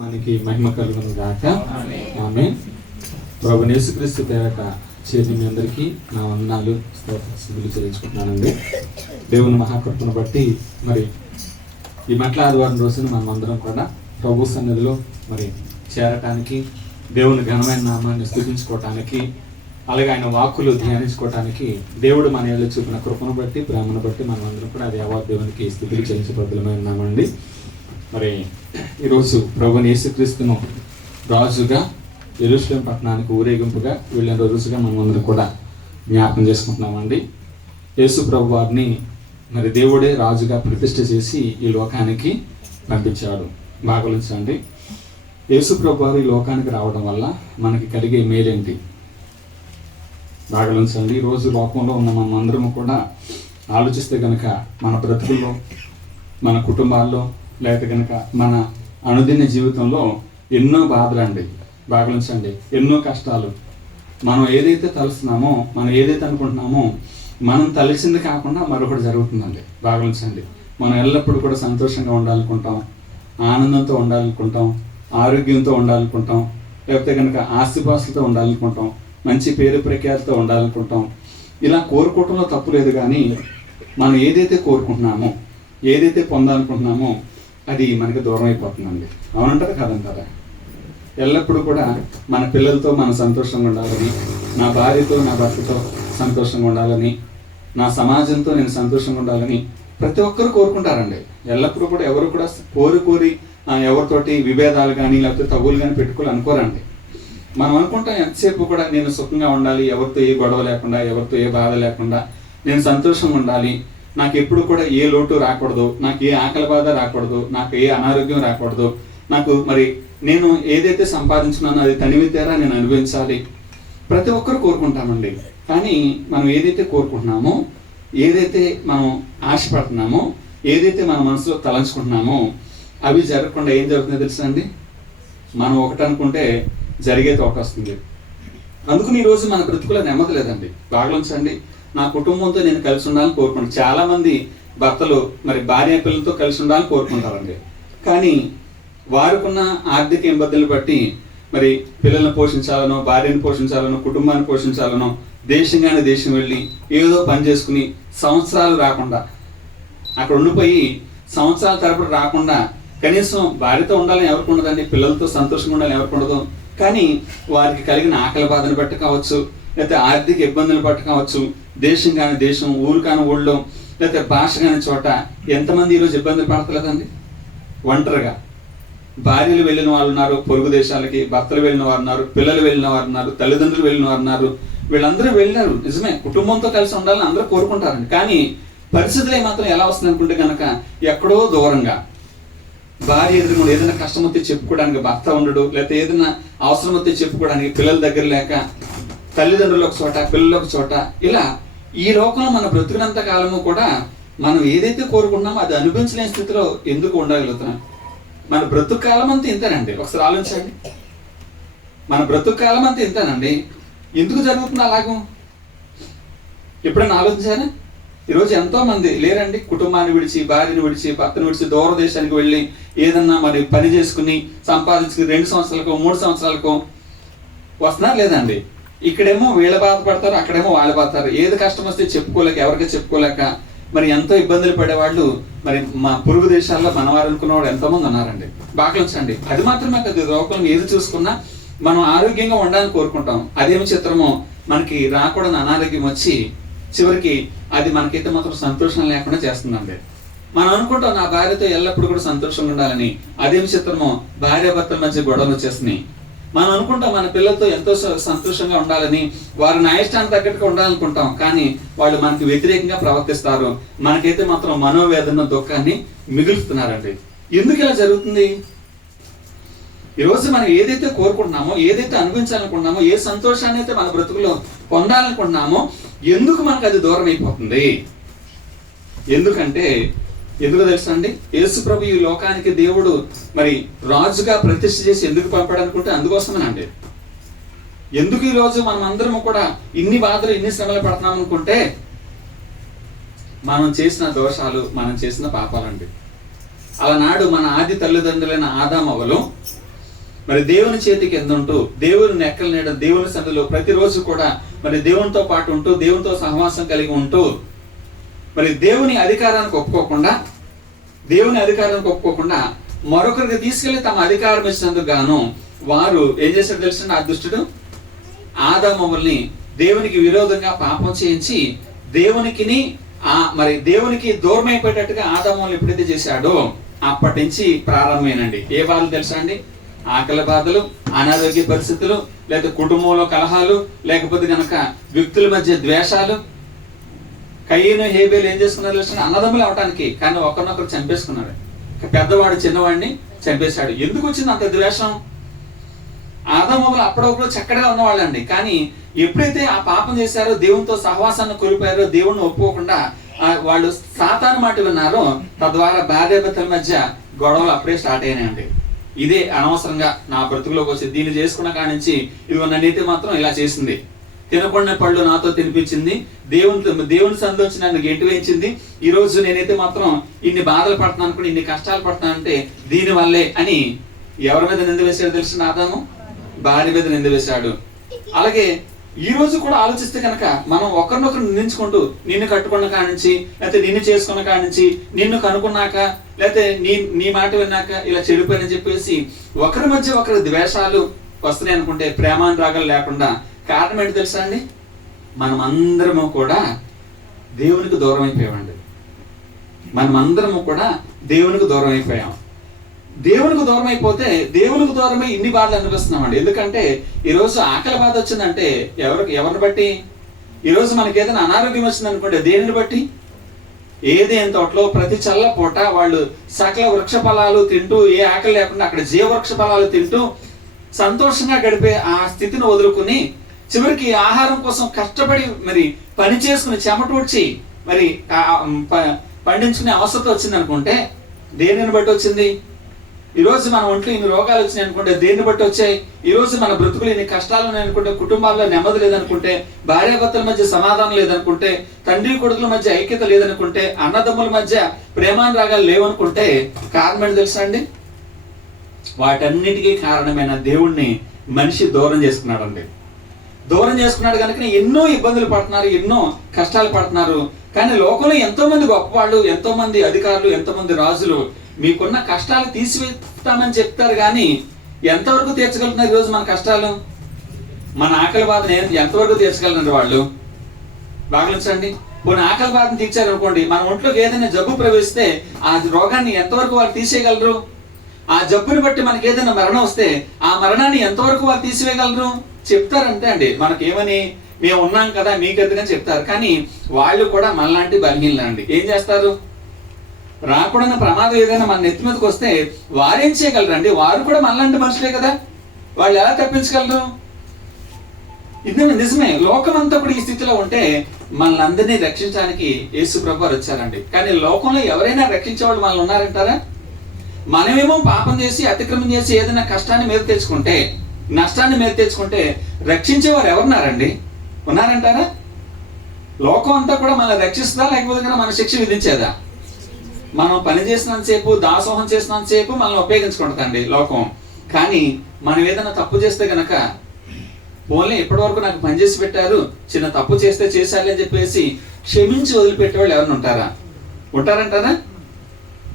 మనకి మహిమ కలుగును గాక. ఆమేన్. ప్రభు యేసుక్రీస్తు పేరట చేరి మీ అందరికీ నా వందనాలు స్తుతులు చెల్లించుకుంటున్నానండి. దేవుని మహాకృపను బట్టి మరి ఈ మెట్ల ఆదివారం రోజున మనం అందరం కూడా ప్రభు సన్నిధిలో మరి చేరటానికి, దేవుని ఘనమైన నామాన్ని స్తుతించుకోవటానికి, అలాగే ఆయన వాక్కులు ధ్యానించుకోవటానికి దేవుడు మన ఏళ్ళు చూపిన కృపను బట్టి, ప్రేమను బట్టి మనం అందరం కూడా అది దేవా దేవునికి స్తుతులు చెల్లించబద్దులమై ఉన్నామండి. మరి ఈరోజు ప్రభుని యేసుక్రీస్తును రాజుగా యెరూషలేము పట్టణానికి ఊరేగింపుగా వెళ్ళిన రోజుగా మనం అందరం కూడా జ్ఞాపకం చేసుకుంటున్నామండి. యేసు ప్రభు వారిని మరి దేవుడే రాజుగా ప్రతిష్ఠ చేసి ఈ లోకానికి పంపించాడు. బాగలించండి. యేసు ప్రభు వారు ఈ లోకానికి రావడం వల్ల మనకి కలిగే మేలేంటి? బాగలించండి. ఈరోజు లోకంలో ఉన్న మనం అందరం కూడా ఆలోచిస్తే కనుక మన బ్రతుకుల్లో, మన కుటుంబాల్లో, లేకపోతే కనుక మన అనుదిన జీవితంలో ఎన్నో బాధలండి, బాగలించండి, ఎన్నో కష్టాలు. మనం ఏదైతే తలుస్తున్నామో, మనం ఏదైతే అనుకుంటున్నామో, మనం తలిసింది కాకుండా మరొకటి జరుగుతుందండి. బాగలించండి. మనం ఎల్లప్పుడూ కూడా సంతోషంగా ఉండాలనుకుంటాం, ఆనందంతో ఉండాలనుకుంటాం, ఆరోగ్యంతో ఉండాలనుకుంటాం, లేకపోతే కనుక ఆస్తిపాస్తులతో ఉండాలనుకుంటాం, మంచి పేరు ప్రఖ్యాతితో ఉండాలనుకుంటాం. ఇలా కోరుకోవటంలో తప్పు లేదు. కానీ మనం ఏదైతే కోరుకుంటున్నామో, ఏదైతే పొందాలనుకుంటున్నామో అది మనకి దూరం అయిపోతుందండి. అవునంటారా కాదంటారా? ఎల్లప్పుడూ కూడా మన పిల్లలతో మనం సంతోషంగా ఉండాలని, నా భార్యతో, నా భర్తతో సంతోషంగా ఉండాలని, నా సమాజంతో నేను సంతోషంగా ఉండాలని ప్రతి ఒక్కరు కోరుకుంటారండి. ఎల్లప్పుడూ కూడా ఎవరు కూడా కోరి ఎవరితోటి విభేదాలు కానీ లేకపోతే తగులు కానీ పెట్టుకోవాలి అనుకోరండి. మనం అనుకుంటాం ఎంతసేపు కూడా నేను సుఖంగా ఉండాలి, ఎవరితో ఏ గొడవ లేకుండా, ఎవరితో ఏ బాధ లేకుండా నేను సంతోషంగా ఉండాలి, నాకు ఎప్పుడు కూడా ఏ లోటు రాకూడదు, నాకు ఏ ఆకలి బాధ రాకూడదు, నాకు ఏ అనారోగ్యం రాకూడదు, నాకు మరి నేను ఏదైతే సంపాదించున్నానో అది తనివి తీరా నేను అనుభవించాలి. ప్రతి ఒక్కరు కోరుకుంటామండి. కానీ మనం ఏదైతే కోరుకుంటున్నామో, ఏదైతే మనం ఆశపడుతున్నామో, ఏదైతే మన మనసులో తలంచుకుంటున్నామో అవి జరగకుండా ఏం జరుగుతుందో తెలుసా అండి? మనం ఒకటి అనుకుంటే జరిగేది ఒకటి వస్తుంది. అందుకని ఈరోజు మన బ్రతుకులో నెమ్మది లేదండి. బాగలించండి. నా కుటుంబంతో నేను కలిసి ఉండాలని కోరుకుంటాను. చాలా మంది భర్తలు మరి భార్య పిల్లలతో కలిసి ఉండాలని కోరుకుంటారండి. కానీ వారికున్న ఆర్థిక ఇబ్బందులు బట్టి మరి పిల్లల్ని పోషించాలనో, భార్యను పోషించాలనో, కుటుంబాన్ని పోషించాలనో దేశంగానే దేశం వెళ్ళి ఏదో పని చేసుకుని సంవత్సరాలు రాకుండా అక్కడ ఉండిపోయి సంవత్సరాల తరబడి రాకుండా కనీసం భార్యతో ఉండాలని ఎవరికి ఉండదండి, పిల్లలతో సంతోషంగా ఉండాలని ఎవరికి ఉండదు. కానీ వారికి కలిగిన ఆకలి బాధను బట్టి కావచ్చు, లేకపోతే ఆర్థిక ఇబ్బందులు బట్టి కావచ్చు, దేశం కాని దేశం, ఊరు కాని ఊళ్ళో, లేకపోతే భాష కాని చోట ఎంతమంది ఈరోజు ఇబ్బందులు పడతలేదండి? ఒంటరిగా భార్యలు వెళ్ళిన వాళ్ళు ఉన్నారు, పొరుగు దేశాలకి భర్తలు వెళ్ళిన వారు ఉన్నారు, పిల్లలు వెళ్ళిన వారు ఉన్నారు, తల్లిదండ్రులు వెళ్ళిన వారు ఉన్నారు. వీళ్ళందరూ వెళ్ళినారు, నిజమే, కుటుంబంతో కలిసి ఉండాలని అందరూ కోరుకుంటారండి. కానీ పరిస్థితులు మాత్రం ఎలా వస్తుంది అనుకుంటే కనుక ఎక్కడో దూరంగా భార్య ఎదురు ఏదైనా కష్టం వస్తే చెప్పుకోవడానికి భర్త ఉండడు, లేకపోతే ఏదైనా అవసరం వస్తే చెప్పుకోవడానికి పిల్లల దగ్గర లేక, తల్లిదండ్రులు ఒక చోట, పిల్లలు ఒక చోట, ఇలా ఈ లోకంలో మన బ్రతుకునంత కాలము కూడా మనం ఏదైతే కోరుకుంటున్నామో అది అనుభవించలేని స్థితిలో ఎందుకు ఉండగలుగుతున్నాం? మన బ్రతుకు కాలం అంతా ఇంతేనండి. ఒకసారి ఆలోచించండి. మన బ్రతుకు కాలం అంతా ఇంతేనండి. ఎందుకు జరుగుతుంది అలాగూ? ఎప్పుడైనా ఆలోచించారా? ఈరోజు ఎంతో మంది లేరండి, కుటుంబాన్ని విడిచి, భార్యను విడిచి, భర్తను విడిచి దూర దేశానికి వెళ్ళి ఏదన్నా మరి పని చేసుకుని సంపాదించుకుని 2 సంవత్సరాలకో 3 సంవత్సరాలకో వస్తున్నారు లేదండి. ఇక్కడేమో వీళ్ళ బాధపడతారు, అక్కడేమో వాళ్ళు పడతారు. ఏది కష్టం వస్తే చెప్పుకోలేక, ఎవరికి చెప్పుకోలేక మరి ఎంతో ఇబ్బందులు పడేవాళ్ళు మరి మా పొరుగు దేశాల్లో మనవారు అనుకున్నవాడు ఎంతోమంది ఉన్నారండి. బాగలించండి. అది మాత్రమే కదా, లోకంలో ఏది చూసుకున్నా మనం ఆరోగ్యంగా ఉండాలని కోరుకుంటాం. అదేమి చిత్రమో మనకి రాకూడని అనారోగ్యం వచ్చి చివరికి అది మనకైతే మాత్రం సంతోషం లేకుండా చేస్తుందండి. మనం అనుకుంటాం నా భార్యతో ఎల్లప్పుడూ కూడా సంతోషంగా ఉండాలని. అదేమి చిత్రమో భార్యాభర్తల మధ్య గొడవలు వచ్చేస్తున్నాయి. మనం అనుకుంటాం మన పిల్లలతో ఎంతో సంతోషంగా ఉండాలని, వారి న్యాయస్థానం తగ్గట్టుగా ఉండాలనుకుంటాం. కానీ వాళ్ళు మనకి వ్యతిరేకంగా ప్రవర్తిస్తారు. మనకైతే మాత్రం మనోవేదన, దుఃఖాన్ని మిగులుతున్నారండి. ఎందుకు ఇలా జరుగుతుంది? ఈరోజు మనం ఏదైతే కోరుకుంటున్నామో, ఏదైతే అనుభవించాలనుకుంటున్నామో, ఏ సంతోషాన్ని అయితే మన బ్రతుకులో పొందాలనుకుంటున్నామో ఎందుకు మనకు అది దూరం అయిపోతుంది? ఎందుకు తెలుసా అండి? యేసు ప్రభు ఈ లోకానికి దేవుడు మరి రాజుగా ప్రతిష్ఠ చేసి ఎందుకు పంపాడు అనుకుంటే అందుకోసమేనండి. ఎందుకు ఈ రోజు మనం అందరం కూడా ఇన్ని బాధలు, ఇన్ని శ్రమలు పడుతున్నాం అనుకుంటే మనం చేసిన దోషాలు, మనం చేసిన పాపాలండి. అలనాడు మన ఆది తల్లిదండ్రులైన ఆదామవ్వలు మరి దేవుని చేతి కింద ఉంటూ, దేవుని నెక్కల నీడ, దేవుని సన్నిధిలో ప్రతిరోజు కూడా మరి దేవునితో పాటు ఉంటూ, దేవునితో సహవాసం కలిగి ఉంటూ, మరి దేవుని అధికారానికి ఒప్పుకోకుండా మరొకరికి తీసుకెళ్లి తమ అధికారం ఇచ్చినందుకు గాను వారు ఏం చేశారు తెలుసు? ఆ దుష్టుడు ఆదాముని దేవునికి విరోధంగా పాపం చేయించి దేవునికి దూరం అయిపోయేటట్టుగా ఆదాముని ఎప్పుడైతే చేశాడో అప్పటి నుంచి ప్రారంభమేనండి. ఏ బాధలు తెలుసా అండి? ఆకలి బాధలు, అనారోగ్య పరిస్థితులు, లేదా కుటుంబంలో కలహాలు, లేకపోతే కనుక వ్యక్తుల మధ్య ద్వేషాలు. కయ్యను హేబేలు ఏం చేసుకున్నారు తెలుసు? అన్నదమ్ములు అవటానికి, కానీ ఒకరినొకరు చంపేసుకున్నాడు. పెద్దవాడు చిన్నవాడిని చంపేశాడు. ఎందుకు వచ్చింది అంత ద్వేషం? ఆదాములు అప్పుడప్పుడు చక్కగా ఉన్నవాళ్ళండి, కానీ ఎప్పుడైతే ఆ పాపం చేశారో, దేవునితో సహవాసాన్ని కోల్పోయారో, దేవుణ్ణి ఒప్పుకోకుండా వాళ్ళు సాతాను మాట విన్నారో, తద్వారా భార్యాభర్తల మధ్య గొడవలు అప్పుడే స్టార్ట్ అయినాయండి. ఇదే అనవసరంగా నా బ్రతుకులోకి వచ్చి దీన్ని చేసుకున్న కాడి నుంచి ఇదిగో నన్నైతే మాత్రం ఇలా చేసింది, తినకుండా పళ్ళు నాతో తినిపించింది, దేవుని సందోచి నన్ను గెంటి వేయించింది, ఈ రోజు నేనైతే మాత్రం ఇన్ని బాధలు పడుతున్నాను అనుకుని, ఇన్ని కష్టాలు పడుతున్నానంటే దీని వల్లే అని ఎవరి మీద నింద వేశాడు తెలుసు? ఆదాము భార్య మీద నింద వేశాడు. అలాగే ఈ రోజు కూడా ఆలోచిస్తే కనుక మనం ఒకరినొకరు నిందించుకుంటూ, నిన్ను కట్టుకున్న కాడి నుంచి, లేకపోతే నిన్ను చేసుకున్న కాడి నుంచి, నిన్ను కనుక్కున్నాక, లేకపోతే నీ మాట విన్నాక ఇలా చెడిపోయినని చెప్పేసి ఒకరి మధ్య ఒకరి ద్వేషాలు వస్తున్నాయి అనుకుంటే, ప్రేమానురాగాలు లేకుండా కారణం ఏంటి తెలుసా అండి? మనం అందరము కూడా దేవునికి దూరం అయిపోయామండి. దేవునికి దూరం అయిపోతే దేవునికి దూరమై ఇన్ని బాధలు అనిపిస్తున్నామండి. ఎందుకంటే ఈరోజు ఆకలి బాధ వచ్చిందంటే ఎవరిని బట్టి? ఈరోజు మనకి ఏదైనా అనారోగ్యం వచ్చింది అనుకోండి, దేనిని బట్టి? ఏదేం తోటలో ప్రతి చల్ల పూట వాళ్ళు సకల వృక్ష ఫలాలు తింటూ, ఏ ఆకలి లేకుండా అక్కడ జీవవృక్ష ఫలాలు తింటూ సంతోషంగా గడిపే ఆ స్థితిని వదులుకుని, చివరికి ఆహారం కోసం కష్టపడి మరి పని చేసుకుని చెమటూడ్చి మరి పండించుకునే అవసరం వచ్చింది అనుకుంటే, దేనిని బట్టి వచ్చింది? ఈరోజు మన ఒంట్లో ఇన్ని రోగాలు వచ్చినాయి అనుకుంటే దేన్ని బట్టి వచ్చాయి? ఈరోజు మన బ్రతుకులు ఇన్ని కష్టాలు ఉన్నాయి అనుకుంటే, కుటుంబాల్లో నెమ్మది లేదనుకుంటే, భార్యాభర్తల మధ్య సమాధానం లేదనుకుంటే, తండ్రి కొడుకుల మధ్య ఐక్యత లేదనుకుంటే, అన్నదమ్ముల మధ్య ప్రేమానురాగాలు లేవనుకుంటే కారణం ఏంటి తెలుసా అండి? వాటన్నిటికీ కారణమైన దేవుణ్ణి మనిషి దూరం చేసుకున్నాడండి. దూరం చేసుకున్నాడు కనుక ఎన్నో ఇబ్బందులు పడుతున్నారు, ఎన్నో కష్టాలు పడుతున్నారు. కానీ లోకంలో ఎంతో మంది గొప్పవాళ్ళు, ఎంతో మంది అధికారులు, ఎంతో మంది రాజులు మీకున్న కష్టాలు తీసివేస్తామని చెప్తారు, కానీ ఎంతవరకు తీర్చగలుగుతున్నారు ఈరోజు మన కష్టాలు? మన ఆకలి బాధను ఎంతవరకు తీర్చగలరండి వాళ్ళు? బాగలించండి. కొన్ని ఆకలి బాధను తీర్చారనుకోండి, మన ఒంట్లోకి ఏదైనా జబ్బు ప్రవేశిస్తే ఆ రోగాన్ని ఎంతవరకు వారు తీసేయగలరు? ఆ జబ్బుని బట్టి మనకి ఏదైనా మరణం వస్తే ఆ మరణాన్ని ఎంతవరకు వారు తీసివేయగలరు? చెప్తారంతే అండి. మనకేమని, మేము ఉన్నాం కదా మీకెందుకని చెప్తారు. కానీ వాళ్ళు కూడా మనలాంటి బలహీనలండి. ఏం చేస్తారు? రాకూడని ప్రమాదం ఏదైనా మన నెత్తి మీదకి వస్తే వారేం చేయగలరండి? వారు కూడా మనలాంటి మనుషులే కదా, వాళ్ళు ఎలా తప్పించగలరు? ఇది నిజమే. లోకమంతా కూడా ఈ స్థితిలో ఉంటే మనల్ని అందరినీ రక్షించడానికి యేసు ప్రభు వారు వచ్చారండి. కానీ లోకంలో ఎవరైనా రక్షించేవాళ్ళు మనల్ని ఉన్నారంటారా? మనమేమో పాపం చేసి, అతిక్రమం చేసి ఏదైనా కష్టాన్ని మీద తెచ్చుకుంటే, నష్టాన్ని మీద తెచ్చుకుంటే రక్షించేవారు ఎవరున్నారండి? ఉన్నారంటారా? లోకం అంతా కూడా మనల్ని రక్షిస్తుందా, లేకపోతే మన శిక్ష విధించేదా? మనం పని చేసినంతసేపు, దాసోహం చేసినంతసేపు మనల్ని ఉపయోగించుకుంటుందండి లోకం. కానీ మనం ఏదైనా తప్పు చేస్తే గనక, పోన్లే ఇప్పటి వరకు నాకు పని చేసి పెట్టారు, చిన్న తప్పు చేస్తే చేశారు అని చెప్పేసి క్షమించి వదిలిపెట్టేవాళ్ళు ఎవరైనా ఉంటారంటారా?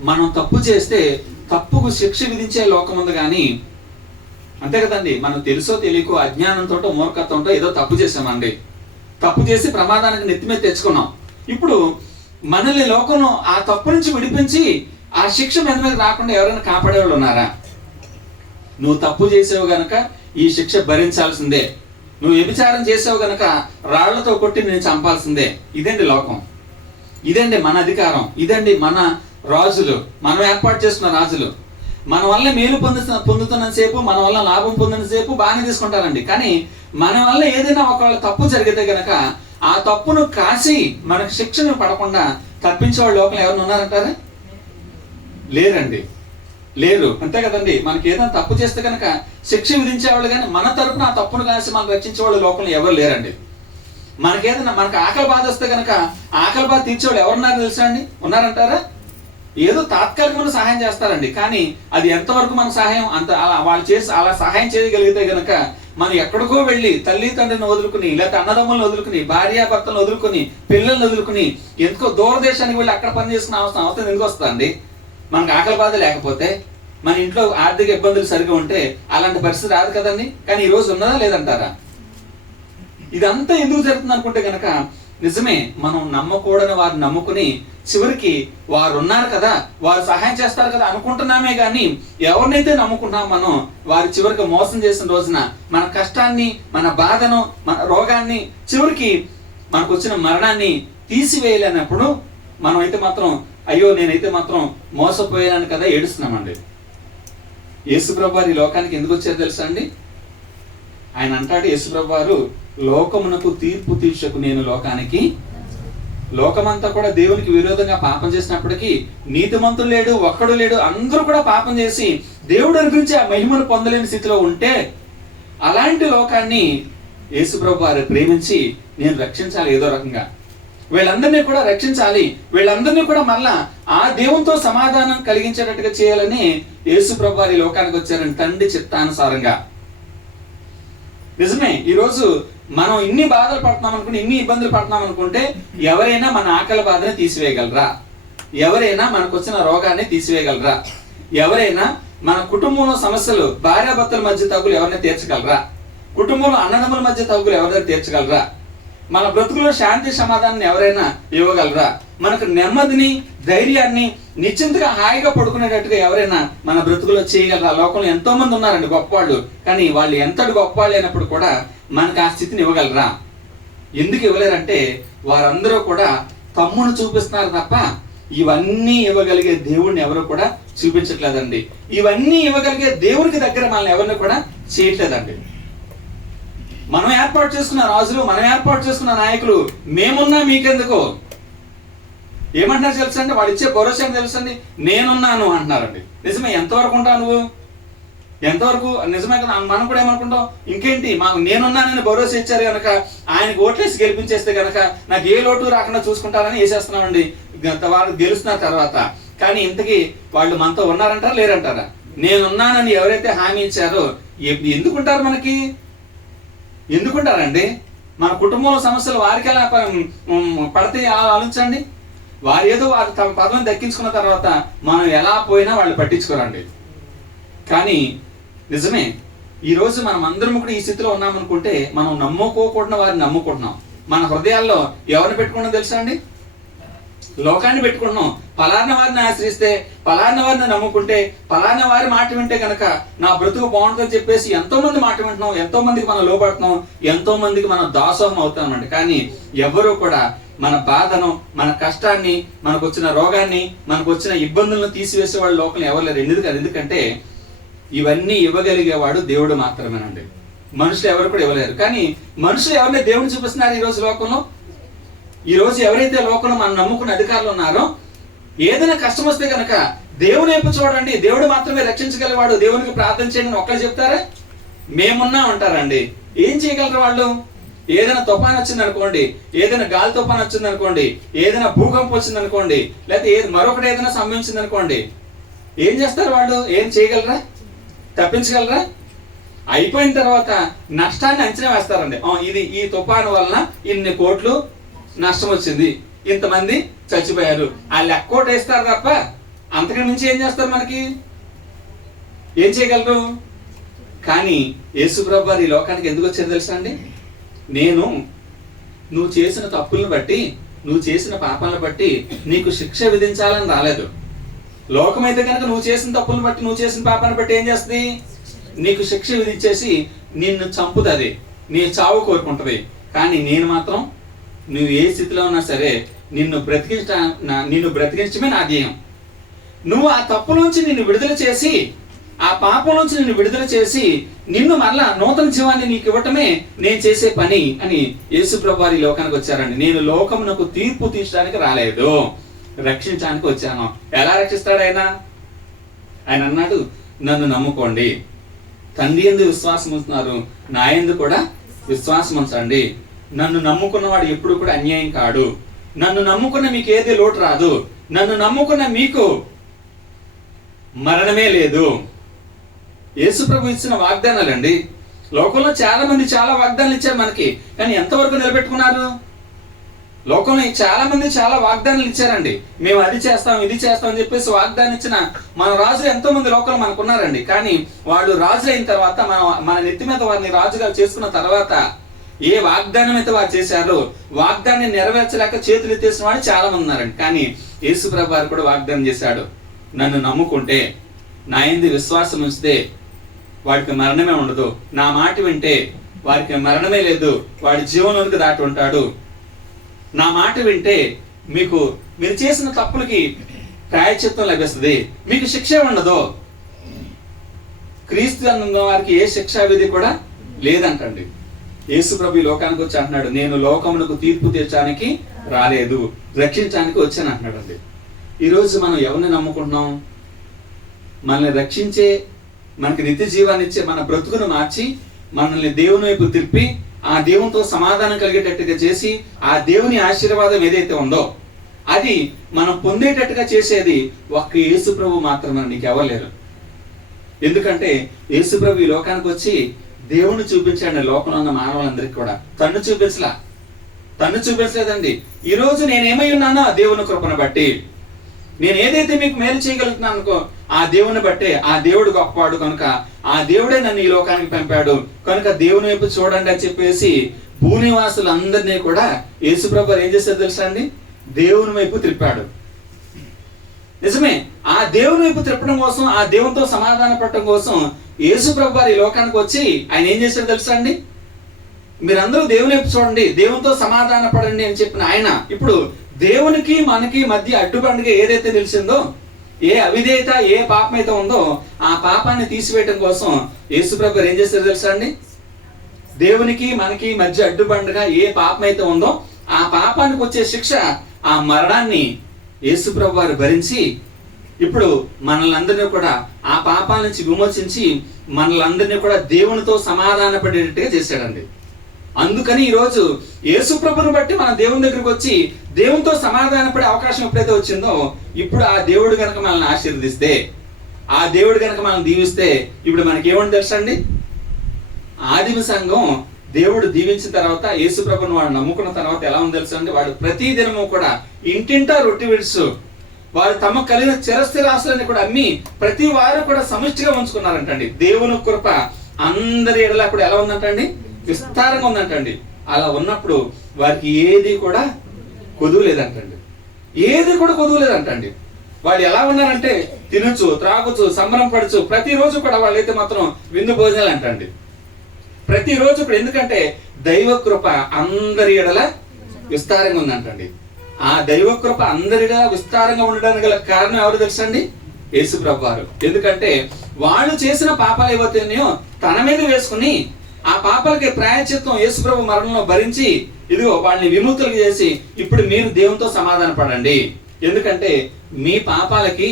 మనం తప్పు చేస్తే తప్పుకు శిక్ష విధించే లోకం ఉంది. కానీ అంతే కదండి, మనం తెలుసో తెలియకో, అజ్ఞానంతో, మూర్ఖత్వంతో ఏదో తప్పు చేసామండి. తప్పు చేసి ప్రమాదానికి నెత్తి మీద తెచ్చుకున్నాం. ఇప్పుడు మనల్ని లోకంలో ఆ తప్పు నుంచి విడిపించి ఆ శిక్ష మీద రాకుండా ఎవరైనా కాపాడేవాళ్ళు ఉన్నారా? నువ్వు తప్పు చేసావు గనక ఈ శిక్ష భరించాల్సిందే, నువ్వు వ్యభిచారం చేసావు గనక రాళ్లతో కొట్టి నేను చంపాల్సిందే. ఇదండి లోకం, ఇదండి మన అధికారం, ఇదండి మన రాజులు, మనం ఏర్పాటు చేసుకున్న రాజులు. మన వల్ల మేలు పొందుతున్నంతసేపు, మన వల్ల లాభం పొందినంతసేపు బాగానే తీసుకుంటారండి. కానీ మన వల్ల ఏదైనా ఒకవేళ తప్పు జరిగితే గనక ఆ తప్పును కాసి మనకు శిక్షను పడకుండా తప్పించే వాళ్ళు లోపల ఎవరైనా ఉన్నారంటారా? లేరండి, లేరు. అంతే కదండి. మనకి ఏదైనా తప్పు చేస్తే కనుక శిక్ష విధించేవాళ్ళు, కానీ మన తరపున ఆ తప్పును కాసి మనం రక్షించే వాళ్ళు లోకంలో ఎవరు లేరండి. మనకు ఆకలి బాధ వస్తే కనుక ఆకలి బాధ తీర్చేవాళ్ళు ఎవరున్నారు తెలుసా అండి? ఉన్నారంటారా? ఏదో తాత్కాలికమైన సహాయం చేస్తారండి, కానీ అది ఎంతవరకు మన సహాయం అంత వాళ్ళు చేసి అలా సహాయం చేయగలిగితే గనక మనం ఎక్కడికో వెళ్ళి తల్లి తండ్రిని వదులుకుని, లేకపోతే అన్నదమ్ములను వదులుకుని, భార్యాభర్తలను వదులుకుని, పిల్లల్ని వదులుకుని ఎందుకో దూరదేశానికి వెళ్ళి అక్కడ పని చేసుకునే అవసరం ఎందుకు వస్తుందండి? మనకు ఆకలి బాధ లేకపోతే, మన ఇంట్లో ఆర్థిక ఇబ్బందులు సరిగా ఉంటే అలాంటి పరిస్థితి రాదు కదండి. కానీ ఈ రోజు ఉన్నదా లేదంటారా? ఇదంతా ఎందుకు జరుగుతుంది అనుకుంటే గనక నిజమే, మనం నమ్మకూడని వారిని నమ్ముకుని చివరికి వారు ఉన్నారు కదా, వారు సహాయం చేస్తారు కదా అనుకుంటున్నామే కానీ ఎవరినైతే నమ్ముకుంటున్నాం మనం వారి చివరికి మోసం చేసిన రోజున మన కష్టాన్ని, మన బాధను, మన రోగాన్ని, చివరికి మనకు వచ్చిన మరణాన్ని తీసివేయలేనప్పుడు మనం అయితే మాత్రం అయ్యో నేనైతే మాత్రం మోసపోయాను కదా ఏడుస్తున్నామండి. యేసుప్రభు వారు ఈ లోకానికి ఎందుకు వచ్చారు తెలుసా అండి? ఆయన అంటాడు, యేసుప్రభు వారు లోకమునకు తీర్పు తీర్చకు నేను లోకానికి. లోకమంతా కూడా దేవునికి విరోధంగా పాపం చేసినప్పటికీ నీతిమంతుడు లేడు, ఒక్కడు లేడు, అందరూ కూడా పాపం చేసి దేవుడు గురించి ఆ మహిమను పొందలేని స్థితిలో ఉంటే అలాంటి లోకాన్ని యేసుప్రభు వారు ప్రేమించి నేను రక్షించాలి, ఏదో రకంగా వీళ్ళందరినీ కూడా రక్షించాలి, వీళ్ళందరినీ కూడా మళ్ళా ఆ దేవునితో సమాధానం కలిగించేటట్టుగా చేయాలని యేసుప్రభు వారి లోకానికి వచ్చారని తండ్రి చిత్తానుసారంగా. నిజమే, ఈరోజు మనం ఇన్ని బాధలు పడుతున్నాం అనుకుంటే, ఇన్ని ఇబ్బందులు పడుతున్నాం అనుకుంటే ఎవరైనా మన ఆకలి బాధని తీసివేయగలరా? ఎవరైనా మనకు వచ్చిన రోగాన్ని తీసివేయగలరా? ఎవరైనా మన కుటుంబంలో సమస్యలు, భార్యాభర్తల మధ్య తగులు ఎవరైనా తీర్చగలరా? కుటుంబంలో అన్నదమ్ముల మధ్య తగులు ఎవరైనా తీర్చగలరా? మన బ్రతుకులో శాంతి సమాధానాన్ని ఎవరైనా ఇవ్వగలరా? మనకు నెమ్మదిని, ధైర్యాన్ని, నిశ్చింతగా హాయిగా పడుకునేటట్టుగా ఎవరైనా మన బ్రతుకులో చేయగలరా? లోకంలో ఎంతో మంది ఉన్నారండి గొప్పవాళ్ళు, కానీ వాళ్ళు ఎంతటి గొప్పవాళ్ళు అయినప్పుడు కూడా మనకు ఆ స్థితిని ఇవ్వగలరా? ఎందుకు ఇవ్వలేరంటే వారందరూ కూడా తమ్మును చూపిస్తున్నారు తప్ప ఇవన్నీ ఇవ్వగలిగే దేవుడిని ఎవరు కూడా చూపించట్లేదండి. ఇవన్నీ ఇవ్వగలిగే దేవుడికి దగ్గర మనల్ని ఎవరిని కూడా చేయట్లేదండి. మనం ఏర్పాటు చేసుకున్న రాజులు, మనం ఏర్పాటు చేసుకున్న నాయకులు మేమున్నా మీకెందుకు ఏమంటున్నారు తెలుసా అండి? వాడు ఇచ్చే భరోసా తెలుసండి, నేనున్నాను అంటున్నారండి. నిజమే, ఎంతవరకు ఉంటావు నువ్వు? ఎంతవరకు నిజమే కదా? మనం కూడా ఏమనుకుంటాం, ఇంకేంటి మాకు నేనున్నానని భరోసా ఇచ్చారు కనుక ఆయనకు ఓట్లేసి గెలిపించేస్తే కనుక నాకు ఏ లోటు రాకుండా చూసుకుంటారని వేసేస్తున్నామండి వాళ్ళు గెలుస్తున్న తర్వాత. కానీ ఇంతకీ వాళ్ళు మనతో ఉన్నారంటారా లేరంటారా? నేనున్నానని ఎవరైతే హామీ ఇచ్చారో ఎందుకుంటారు? మనకి ఎందుకుంటారండి? మన కుటుంబంలో సమస్యలు వారికి ఎలా పడితే ఆలోచించండి. వారు ఏదో వారు తమ పదవిని దక్కించుకున్న తర్వాత మనం ఎలా పోయినా వాళ్ళు పట్టించుకోరండి. కానీ నిజమే, ఈరోజు మనం అందరం కూడా ఈ స్థితిలో ఉన్నామనుకుంటే మనం నమ్ముకోకుండా వారిని నమ్ముకుంటున్నాం. మన హృదయాల్లో ఎవరిని పెట్టుకున్నాం తెలుసా అండి? లోకాన్ని పెట్టుకుంటున్నాం. పలానా వారిని ఆశ్రయిస్తే, పలానా వారిని నమ్ముకుంటే, పలానా వారి మాట వింటే కనుక నా బ్రతుకు బాగుంటుందని చెప్పేసి ఎంతో మంది మాట వింటున్నాం, ఎంతో మందికి మనం లోపడుతున్నాం, ఎంతో మందికి మనం దాసోహం అవుతామండి. కానీ ఎవరు కూడా మన బాధను, మన కష్టాన్ని, మనకు వచ్చిన రోగాన్ని, మనకు వచ్చిన ఇబ్బందులను తీసివేసే వాళ్ళు లోకంలో ఎవరు లేరు. ఎందుకంటే ఇవన్నీ ఇవ్వగలిగేవాడు దేవుడు మాత్రమేనండి. మనుషులు ఎవరు కూడా ఇవ్వలేరు. కానీ మనుషులు ఎవరిని దేవుడిని చూపిస్తున్నారు ఈ రోజు లోకంలో? ఈ రోజు ఎవరైతే లోకంలో మనం నమ్ముకున్న అధికారులు ఉన్నారో ఏదైనా కష్టం వస్తే కనుక దేవుని వైపు చూడండి, దేవుడు మాత్రమే రక్షించగలివాడు, దేవునికి ప్రార్థన చేయండి ఒక్కరు చెప్తారా? మేమున్నా ఉంటారండి. ఏం చేయగలరు వాళ్ళు? ఏదైనా తుఫాన్ వచ్చింది అనుకోండి, ఏదైనా గాలి తుఫాన్ వచ్చింది అనుకోండి, ఏదైనా భూకంపం వచ్చింది అనుకోండి, లేకపోతే మరొకటి ఏదైనా సంభవించింది అనుకోండి, ఏం చేస్తారు వాళ్ళు? ఏం చేయగలరా? తప్పించగలరా? అయిపోయిన తర్వాత నష్టాన్ని అంచనా వేస్తారండి. ఇది ఈ తుఫాను వలన ఇన్ని కోట్లు నష్టం వచ్చింది, ఇంతమంది చచ్చిపోయారు, ఆ లెక్కోటి వేస్తారు తప్ప అంతకని మించి ఏం చేస్తారు? మనకి ఏం చేయగలరు? కానీ యేసుప్రభు వారు ఈ లోకానికి ఎందుకు వచ్చారు తెలుసా అండి? నువ్వు చేసిన తప్పులను బట్టి, నువ్వు చేసిన పాపాలను బట్టి నీకు శిక్ష విధించాలని రాలేదు. లోకమైతే కనుక నువ్వు చేసిన తప్పులను బట్టి, నువ్వు చేసిన పాపాన్ని బట్టి ఏం చేస్తుంది? నీకు శిక్ష విధించేసి నిన్ను చంపుతుంది, నీ చావు కోరుకుంటుంది. కానీ నేను మాత్రం నువ్వు ఏ స్థితిలో ఉన్నా సరే నిన్ను బ్రతికించడమే నా ధ్యేయం. నువ్వు ఆ తప్పు నుంచి నిన్ను విడుదల చేసి, ఆ పాపం నుంచి నిన్ను విడుదల చేసి నిన్ను మరలా నూతన జీవాన్ని నీకు ఇవ్వటమే నేను చేసే పని అని యేసుప్రభు వారి లోకానికి వచ్చారండి. నేను లోకమునకు తీర్పు తీర్చడానికి రాలేదు, రక్షించడానికి వచ్చాను. ఎలా రక్షిస్తాడు ఆయన? ఆయన అన్నాడు, నన్ను నమ్ముకోండి, తండ్రి యందు విశ్వాసం ఉంచున్నారు, నా యందు కూడా విశ్వాసం ఉంచండి. నన్ను నమ్ముకున్నవాడు ఎప్పుడు కూడా అన్యాయం కాడు. నన్ను నమ్ముకున్న మీకు ఏది లోటు రాదు. నన్ను నమ్ముకున్న మీకు మరణమే లేదు. యేసు ప్రభు ఇచ్చిన వాగ్దానాలండి. లోకంలో చాలా మంది చాలా వాగ్దానాలు ఇచ్చారు మనకి, కానీ ఎంతవరకు నిలబెట్టుకున్నారు? లోకంలో చాలా మంది చాలా వాగ్దానాలు ఇచ్చారండి. మేము అది చేస్తాం ఇది చేస్తాం అని చెప్పేసి వాగ్దానం ఇచ్చిన మన రాజులు ఎంతో మంది లోకంలో మనకున్నారండి. కానీ వాళ్ళు రాజులు అయిన తర్వాత మన నెత్తి మీద వారిని రాజుగా చేసుకున్న తర్వాత ఏ వాగ్దానం అయితే వారు చేశారో వాగ్దాన్ని నెరవేర్చలేక చేతులు ఎత్తేసిన వాడు చాలా మంది ఉన్నారండి. కానీ యేసు ప్రభు వారు కూడా వాగ్దానం చేశాడు, నన్ను నమ్ముకుంటే, నా యందు విశ్వాసం ఉంచితే వాడికి మరణమే ఉండదు, నా మాట వింటే వారికి మరణమే లేదు, వాడి జీవనంలోకి దాటి ఉంటాడు, నా మాట వింటే మీరు చేసిన తప్పులకి ప్రాయశ్చిత్తం లభిస్తుంది, మీకు శిక్ష ఉండదు. క్రీస్తు అన్న వారికి ఏ శిక్షా విధి కూడా లేదంటండి. యేసు ప్రభు లోకానికి వచ్చి అంటున్నాడు, నేను లోకమునకు తీర్పు తీర్చడానికి రాలేదు, రక్షించడానికి వచ్చాను అంటున్నాడు అండి. ఈరోజు మనం ఎవరిని నమ్ముకుంటున్నాం? మనల్ని రక్షించే, మనకి నిత్య జీవాన్ని ఇచ్చే, మన బ్రతుకును మార్చి మనల్ని దేవుని వైపు తిప్పి ఆ దేవునితో సమాధానం కలిగేటట్టుగా చేసి ఆ దేవుని ఆశీర్వాదం ఏదైతే ఉందో అది మనం పొందేటట్టుగా చేసేది ఒక్క యేసు ప్రభు మాత్రమే, నీకు ఎవరు లేరు. ఎందుకంటే యేసు ప్రభు ఈ లోకానికి వచ్చి దేవుణ్ణి చూపించాడు లోకంలో ఉన్న మానవులందరికీ కూడా. తన్ను చూపించలేదండి. ఈరోజు నేనేమై ఉన్నానో ఆ దేవుని కృపను బట్టి, నేను ఏదైతే మీకు మేలు చేయగలుగుతున్నాను అనుకో ఆ దేవుని బట్టే, ఆ దేవుడు గొప్పవాడు కనుక ఆ దేవుడే నన్ను ఈ లోకానికి పంపాడు కనుక దేవుని వైపు చూడండి అని చెప్పేసి భూనివాసులందరినీ కూడా యేసుప్రభు ఏం చేశారు తెలుసా అండి? దేవుని వైపు త్రిప్పాడు. నిజమే, ఆ దేవుని వైపు త్రిప్పడం కోసం, ఆ దేవునితో సమాధాన పడటం కోసం యేసుప్రభు వారు ఈ లోకానికి వచ్చి ఆయన ఏం చేశారు తెలుసా అండి? మీరందరూ దేవుని వైపు చూడండి, దేవునితో సమాధాన పడండి అని చెప్పిన ఆయన ఇప్పుడు దేవునికి మనకి మధ్య అడ్డుబండిగా ఏదైతే నిలిచిందో, ఏ అవిధేయత, ఏ పాపం అయితే ఉందో ఆ పాపాన్ని తీసివేయటం కోసం యేసుప్రభు ఏం చేశారు తెలుసా అండి? దేవునికి మనకి మధ్య అడ్డుబండగా ఏ పాపం అయితే ఉందో ఆ పాపానికి వచ్చే శిక్ష, ఆ మరణాన్ని యేసుప్రభు వారు భరించి ఇప్పుడు మనల్ని అందరినీ కూడా ఆ పాపాల నుంచి విమోచించి మనల్ని అందరినీ కూడా దేవునితో సమాధాన పడేటట్టుగా చేశాడండి. అందుకని ఈరోజు యేసుప్రభుని బట్టి మన దేవుని దగ్గరికి వచ్చి దేవునితో సమాధాన పడే అవకాశం ఎప్పుడైతే వచ్చిందో, ఇప్పుడు ఆ దేవుడు కనుక మనల్ని ఆశీర్వదిస్తే, ఆ దేవుడు కనుక మనల్ని దీవిస్తే ఇప్పుడు మనకి ఏమని తెలుసండి? ఆదిమ సంఘం దేవుడు దీవించిన తర్వాత యేసుప్రభుని వాడు నమ్ముకున్న తర్వాత ఎలా ఉంది తెలుసు అండి? వాడు ప్రతి దినము కూడా ఇంటింటా రొట్టె విడుచు వారు తమ కలిగిన చిరస్థిరాస్తులని కూడా అమ్మి ప్రతి వారు కూడా సమిష్టిగా ఉంచుకున్నారంటండి. దేవుని కృప అందరి ఎడలా కూడా ఎలా ఉందంటండి? విస్తారంగా ఉందంటండి. అలా ఉన్నప్పుడు వారికి ఏది కూడా కొదువు లేదంటండి. ఏది కూడా కొదువు లేదంటండి. వాళ్ళు ఎలా ఉన్నారంటే తినచ్చు, త్రాగొచ్చు, సంబరం పడచ్చు. ప్రతిరోజు కూడా వాళ్ళైతే మాత్రం విందు భోజనాలు అంటండి. ప్రతిరోజు కూడా, ఎందుకంటే దైవ కృప అందరి ఎడల విస్తారంగా ఉందంటండి. ఆ దైవ కృప అందరిగా విస్తారంగా ఉండడానికి గల కారణం ఎవరు తెలుసండి? యేసుప్రభు వారు. ఎందుకంటే వాళ్ళు చేసిన పాపాలు ఏవైతేనేయో తన మీద వేసుకుని ఆ పాపాలకి ప్రాయశ్చిత్తం యేసుప్రభు మరణంలో భరించి ఇదిగో వాళ్ళని విముక్తులు చేసి ఇప్పుడు మీరు దేవునితో సమాధాన పడండి, ఎందుకంటే మీ పాపాలకి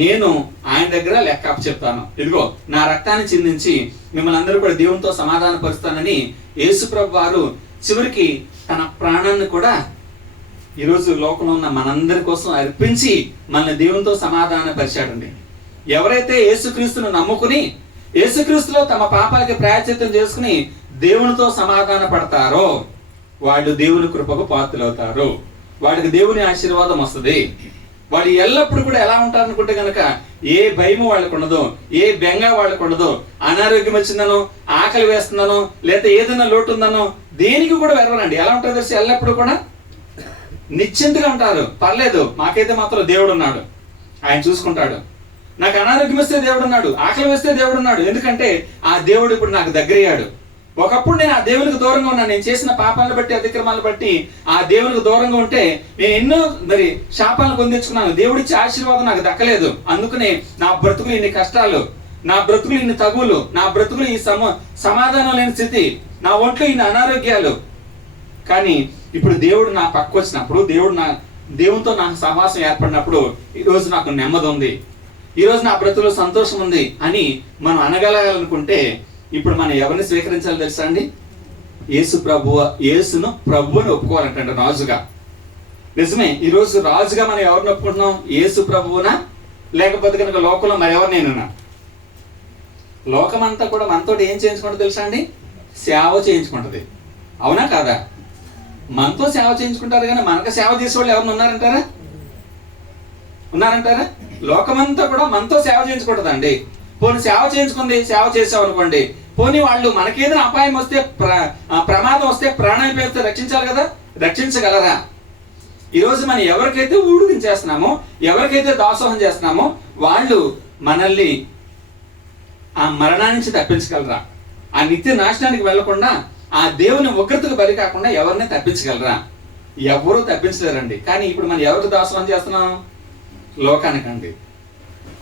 నేను ఆయన దగ్గర లెక్క చెప్తాను, ఇదిగో నా రక్తాన్ని చిందించి మిమ్మల్ని అందరూ కూడా దేవునితో సమాధాన పరుస్తానని యేసుప్రభు వారు చివరికి తన ప్రాణాన్ని కూడా ఈరోజు లోకంలో ఉన్న మనందరి కోసం అర్పించి మనల్ని దేవునితో సమాధాన పరిచాడండి. ఎవరైతే యేసుక్రీస్తును నమ్ముకుని యేసుక్రీస్తులో తమ పాపాలకి ప్రాయశ్చిత్తం చేసుకుని దేవునితో సమాధాన పడతారో వాళ్ళు దేవుని కృపకు పాత్రులవుతారు. వాడికి దేవుని ఆశీర్వాదం వస్తుంది. వాడు ఎల్లప్పుడు కూడా ఎలా ఉంటారు అనుకుంటే కనుక ఏ భయము వాళ్ళకు ఉండదు, ఏ బెంగ వాళ్ళకు ఉండదు. అనారోగ్యం వచ్చిందనో, ఆకలి వేస్తుందనో, లేదా ఏదైనా లోటు ఉందనో దేనికి కూడా వెరవరండి. ఎలా ఉంటారు తెలిసి ఎల్లప్పుడు కూడా నిశ్చింతగా ఉంటారు. పర్లేదు, మాకైతే మాత్రం దేవుడు ఉన్నాడు, ఆయన చూసుకుంటాడు. నాకు అనారోగ్యం వస్తే దేవుడు ఉన్నాడు, ఆకలి వేస్తే దేవుడు ఉన్నాడు. ఎందుకంటే ఆ దేవుడు ఇప్పుడు నాకు దగ్గరయ్యాడు. ఒకప్పుడు నేను ఆ దేవునికి దూరంగా ఉన్నాను. నేను చేసిన పాపాలను బట్టి, అతిక్రమాలను బట్టి ఆ దేవునికి దూరంగా ఉంటే నేను ఎన్నో శాపాలను పొందించుకున్నాను. దేవుడిచ్చే ఆశీర్వాదం నాకు దక్కలేదు. అందుకనే నా బ్రతుకులు ఇన్ని కష్టాలు, నా బ్రతుకులు ఇన్ని తగులు, నా బ్రతుకులు ఈ సమాధానం లేని స్థితి, నా ఒంట్లో ఇన్ని అనారోగ్యాలు. కానీ ఇప్పుడు దేవుడు నా పక్క వచ్చినప్పుడు, దేవునితో నాకు సహవాసం ఏర్పడినప్పుడు ఈరోజు నాకు నెమ్మది ఉంది, ఈరోజు నా బ్రతుకులో సంతోషం ఉంది అని మనం అనగలగాలనుకుంటే ఇప్పుడు మనం ఎవరిని స్వీకరించాలి తెలుసా అండి? యేసును ప్రభువుని ఒప్పుకోవాలంటే రాజుగా. నిజమే. ఈరోజు రాజుగా మనం ఎవరిని ఒప్పుకుంటున్నాం? యేసు ప్రభువునా, లేకపోతే కనుక లోకంలో మరి ఎవరినైనా? లోకమంతా కూడా మనతో ఏం చేయించుకుంటుంది తెలుసా అండి? సేవ చేయించుకుంటుంది. అవునా కాదా? మనతో సేవ చేయించుకుంటారు, కానీ మనకు సేవ చేసేవాళ్ళు ఎవరిని ఉన్నారంటారా? లోకమంతా కూడా మనతో సేవ చేయించుకుంటుందండి. పోనీ సేవ చేయించుకుంది, సేవ చేసావు అనుకోండి, పోనీ వాళ్ళు మనకేదైనా అపాయం వస్తే, ప్రమాదం వస్తే, ప్రాణాలు పేరుతో రక్షించాలి కదా, రక్షించగలరా? ఈరోజు మనం ఎవరికైతే ఊడిగించేస్తున్నామో, ఎవరికైతే దాసోహం చేస్తున్నామో, వాళ్ళు మనల్ని ఆ మరణానికి తప్పించగలరా? ఆ నిత్య నాశనానికి వెళ్లకుండా, ఆ దేవుని ఉగ్రతకు బలి కాకుండా ఎవరిని తప్పించగలరా? ఎవరూ తప్పించలేరండి. కానీ ఇప్పుడు మనం ఎవరికి దాసోహం చేస్తున్నాం? లోకానికండి.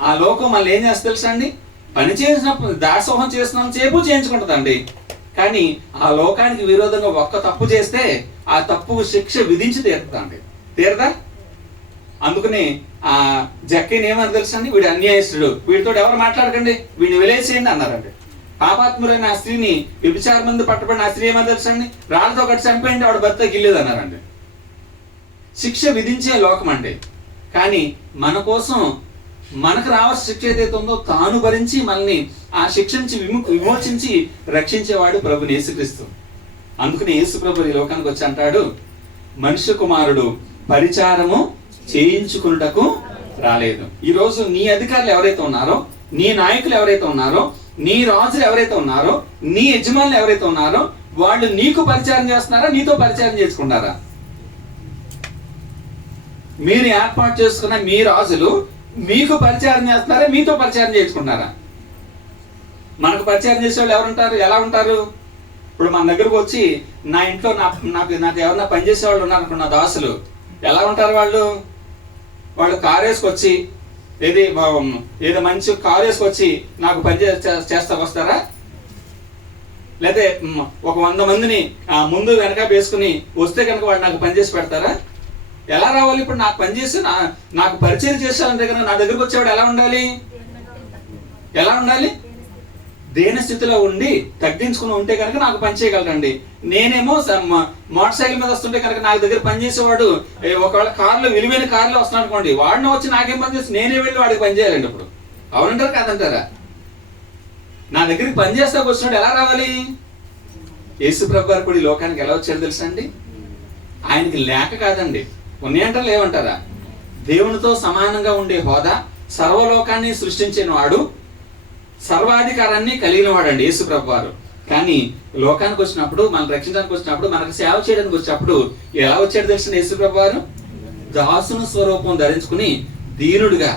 ఆ లోకం మళ్ళీ ఏం చేస్తే తెలుసా అండి? పని చేసినప్పుడు దాసోహం చేస్తున్నాం చేపు చేయించుకుంటుందండి. కానీ ఆ లోకానికి విరోధంగా ఒక్క తప్పు చేస్తే ఆ తప్పు శిక్ష విధించి తీరుతుందండి. తీరదా? అందుకని ఆ జక్కీని ఏమని తెలుసా అండి? వీడు అన్యాయస్తుడు, వీడితో ఎవరు మాట్లాడకండి, వీడిని వెలేసేయండి అన్నారండి. పాపాత్ములైన ఆ స్త్రీని, వ్యభిచార మందు పట్టబడిన ఆ స్త్రీ ఏమని తెలుసా అండి? రాళ్ళతో ఒకటి చంపేయండి, వాడు భర్త గిల్లేదు అన్నారండి. శిక్ష విధించే లోకం అండి. కానీ మన కోసం మనకు రావాల్సిన శిక్ష ఏదైతే ఉందో తాను భరించి మనల్ని ఆ శిక్ష నుంచి విమోచించి రక్షించేవాడు ప్రభుని యేసుక్రీస్తు. అందుకని యేసు ప్రభు ఈ లోకానికి వచ్చి అంటాడు, మనుష్య కుమారుడు పరిచారము చేయించుకున్నటకు రాలేదు. ఈరోజు నీ అధికారులు ఎవరైతే ఉన్నారో, నీ నాయకులు ఎవరైతే ఉన్నారో, నీ రాజులు ఎవరైతే ఉన్నారో, నీ యజమానులు ఎవరైతే ఉన్నారో, వాళ్ళు నీకు పరిచారం చేస్తున్నారా, నీతో పరిచారం చేసుకుంటారా? మీరు ఏర్పాటు చేసుకున్న మీ రాజులు మీకు పరిచారం చేస్తున్నారా, మీతో పరిచారం చేసుకుంటారా? మనకు పరిచారం చేసే వాళ్ళు ఎవరుంటారు? ఎలా ఉంటారు? ఇప్పుడు మన దగ్గరకు వచ్చి నా ఇంట్లో నాకు ఎవరన్నా పనిచేసే వాళ్ళు ఉన్నారనుకున్న దాసులు ఎలా ఉంటారు? వాళ్ళు కారు వేసుకొచ్చి ఏదో మంచి కారు వేసుకొచ్చి నాకు పని చేస్తా వస్తారా? లేదా ఒక 100 మందిని ముందు వెనక వేసుకుని వస్తే కనుక వాళ్ళు నాకు పని చేసి పెడతారా? ఎలా రావాలి? ఇప్పుడు నాకు పనిచేసి నాకు పరిచయం చేసేవాళ్ళ కనుక నా దగ్గరకు వచ్చేవాడు ఎలా ఉండాలి? దేని స్థితిలో ఉండి తగ్గించుకుని ఉంటే కనుక నాకు పని చేయగలరండి. నేనేమో మోటార్ సైకిల్ మీద వస్తుంటే కనుక నాకు దగ్గర పనిచేసేవాడు ఒకవేళ కారులో, విలువైన కారులో వస్తున్నాడు అనుకోండి, వాడిని వచ్చి నాకేం పని చేసి నేనే వెళ్ళి వాడికి పని చేయాలండి. ఇప్పుడు అవునంటారు కాదంటారా? నా దగ్గరికి పని చేస్తా వచ్చినాడు ఎలా రావాలి? యేసు ప్రభు గారు కూడా ఈ లోకానికి ఎలా వచ్చాడు తెలుసా అండి? ఆయనకి లేక కాదండి, ఉన్నాయంటారా లేవంటారా? దేవునితో సమానంగా ఉండే హోదా, సర్వలోకాన్ని సృష్టించిన వాడు, సర్వాధికారాన్ని కలిగిన వాడండి యేసు ప్రభు వారు. కానీ లోకానికి వచ్చినప్పుడు, మనం రక్షించడానికి వచ్చినప్పుడు, మనకు సేవ చేయడానికి వచ్చినప్పుడు ఎలా వచ్చాడు తెలిసిన యేసు ప్రభు వారు? దాసుని స్వరూపం ధరించుకుని దీనుడుగా,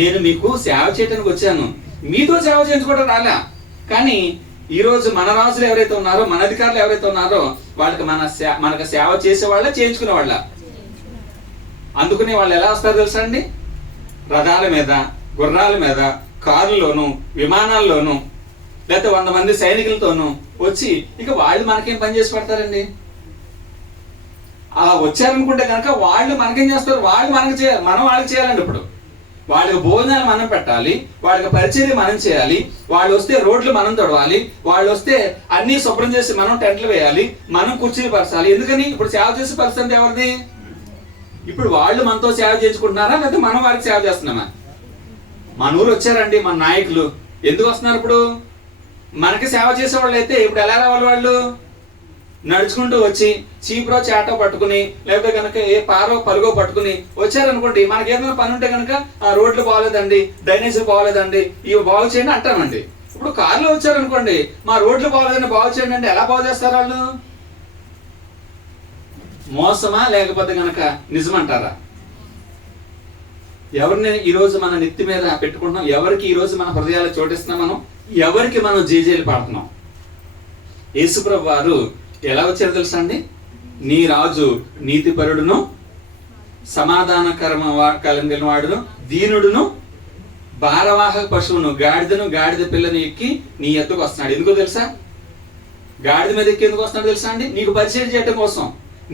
నేను మీకు సేవ చేయడానికి వచ్చాను, మీతో సేవ చేయించుకోవడం రాలా. కానీ ఈరోజు మన రాజులు ఎవరైతే ఉన్నారో, మన అధికారులు ఎవరైతే ఉన్నారో, వాళ్ళకి మనకు సేవ చేసే వాళ్ళ, చేయించుకునే వాళ్ళ. అందుకని వాళ్ళు ఎలా వస్తారు తెలుసా అండి? రథాల మీద, గుర్రాల మీద, కారుల్లోనూ, విమానాల్లోనూ, లేకపోతే 100 మంది సైనికులతోనూ వచ్చి ఇక వాళ్ళు మనకేం పని చేసి పెడతారండి? అలా వచ్చారనుకుంటే కనుక వాళ్ళు మనకేం చేస్తారు? వాళ్ళు మనకి చేయాలి, మనం వాళ్ళకి చేయాలండి. ఇప్పుడు వాళ్ళకి భోజనాలు మనం పెట్టాలి, వాళ్ళకి పరిచర్య మనం చేయాలి, వాళ్ళు వస్తే రోడ్లు మనం తొడవాలి, వాళ్ళు వస్తే అన్ని శుభ్రం చేసి మనం టెంట్లు వేయాలి, మనం కుర్చీలు పరచాలి. ఎందుకని? ఇప్పుడు సేవ చేసే పరిస్థితి ఎవరిది? ఇప్పుడు వాళ్ళు మనతో సేవ చేసుకుంటున్నారా, లేకపోతే మనం వారికి సేవ చేస్తున్నామా? మన ఊరు వచ్చారండి మన నాయకులు, ఎందుకు వస్తున్నారు? ఇప్పుడు మనకి సేవ చేసేవాళ్ళు అయితే ఇప్పుడు ఎలా రావాలి? వాళ్ళు నడుచుకుంటూ వచ్చి చీపురో చాటో పట్టుకుని, లేకపోతే కనుక ఏ పారో పలుగో పట్టుకుని వచ్చారనుకోండి, మనకి ఏదైనా పని ఉంటే కనుక ఆ రోడ్లు బాగోలేదండి, డ్రైనేజీలు బాగోలేదండి, ఇవి బాగు చేయండి అంటామండి. ఇప్పుడు కార్లో వచ్చారనుకోండి, మా రోడ్లు బాగోలేదండి, బాగు చేయండి అంటే ఎలా బాగు చేస్తారు వాళ్ళు? మోసమా లేకపోతే కనుక నిజమంటారా? ఎవరిని ఈరోజు మన నెత్తి మీద పెట్టుకుంటున్నాం? ఎవరికి ఈరోజు మన హృదయాలు చోటిస్తున్నాం? మనం ఎవరికి మనం జేజేలు పాడుతున్నాం? యేసుప్రభు వారు ఎలా వచ్చారు తెలుసా అండి? నీ రాజు నీతిపరుడును, సమాధానకరమ కలిగిన వాడును, దీనుడును, భారవాహక పశువును, గాడిద పిల్లని ఎక్కి నీ ఎత్తుకు వస్తున్నాడు. ఎందుకో తెలుసా? గాడిద మీద ఎక్కి ఎందుకు వస్తున్నాడు తెలుసా అండి? నీకు పరిచయం చేయడం కోసం.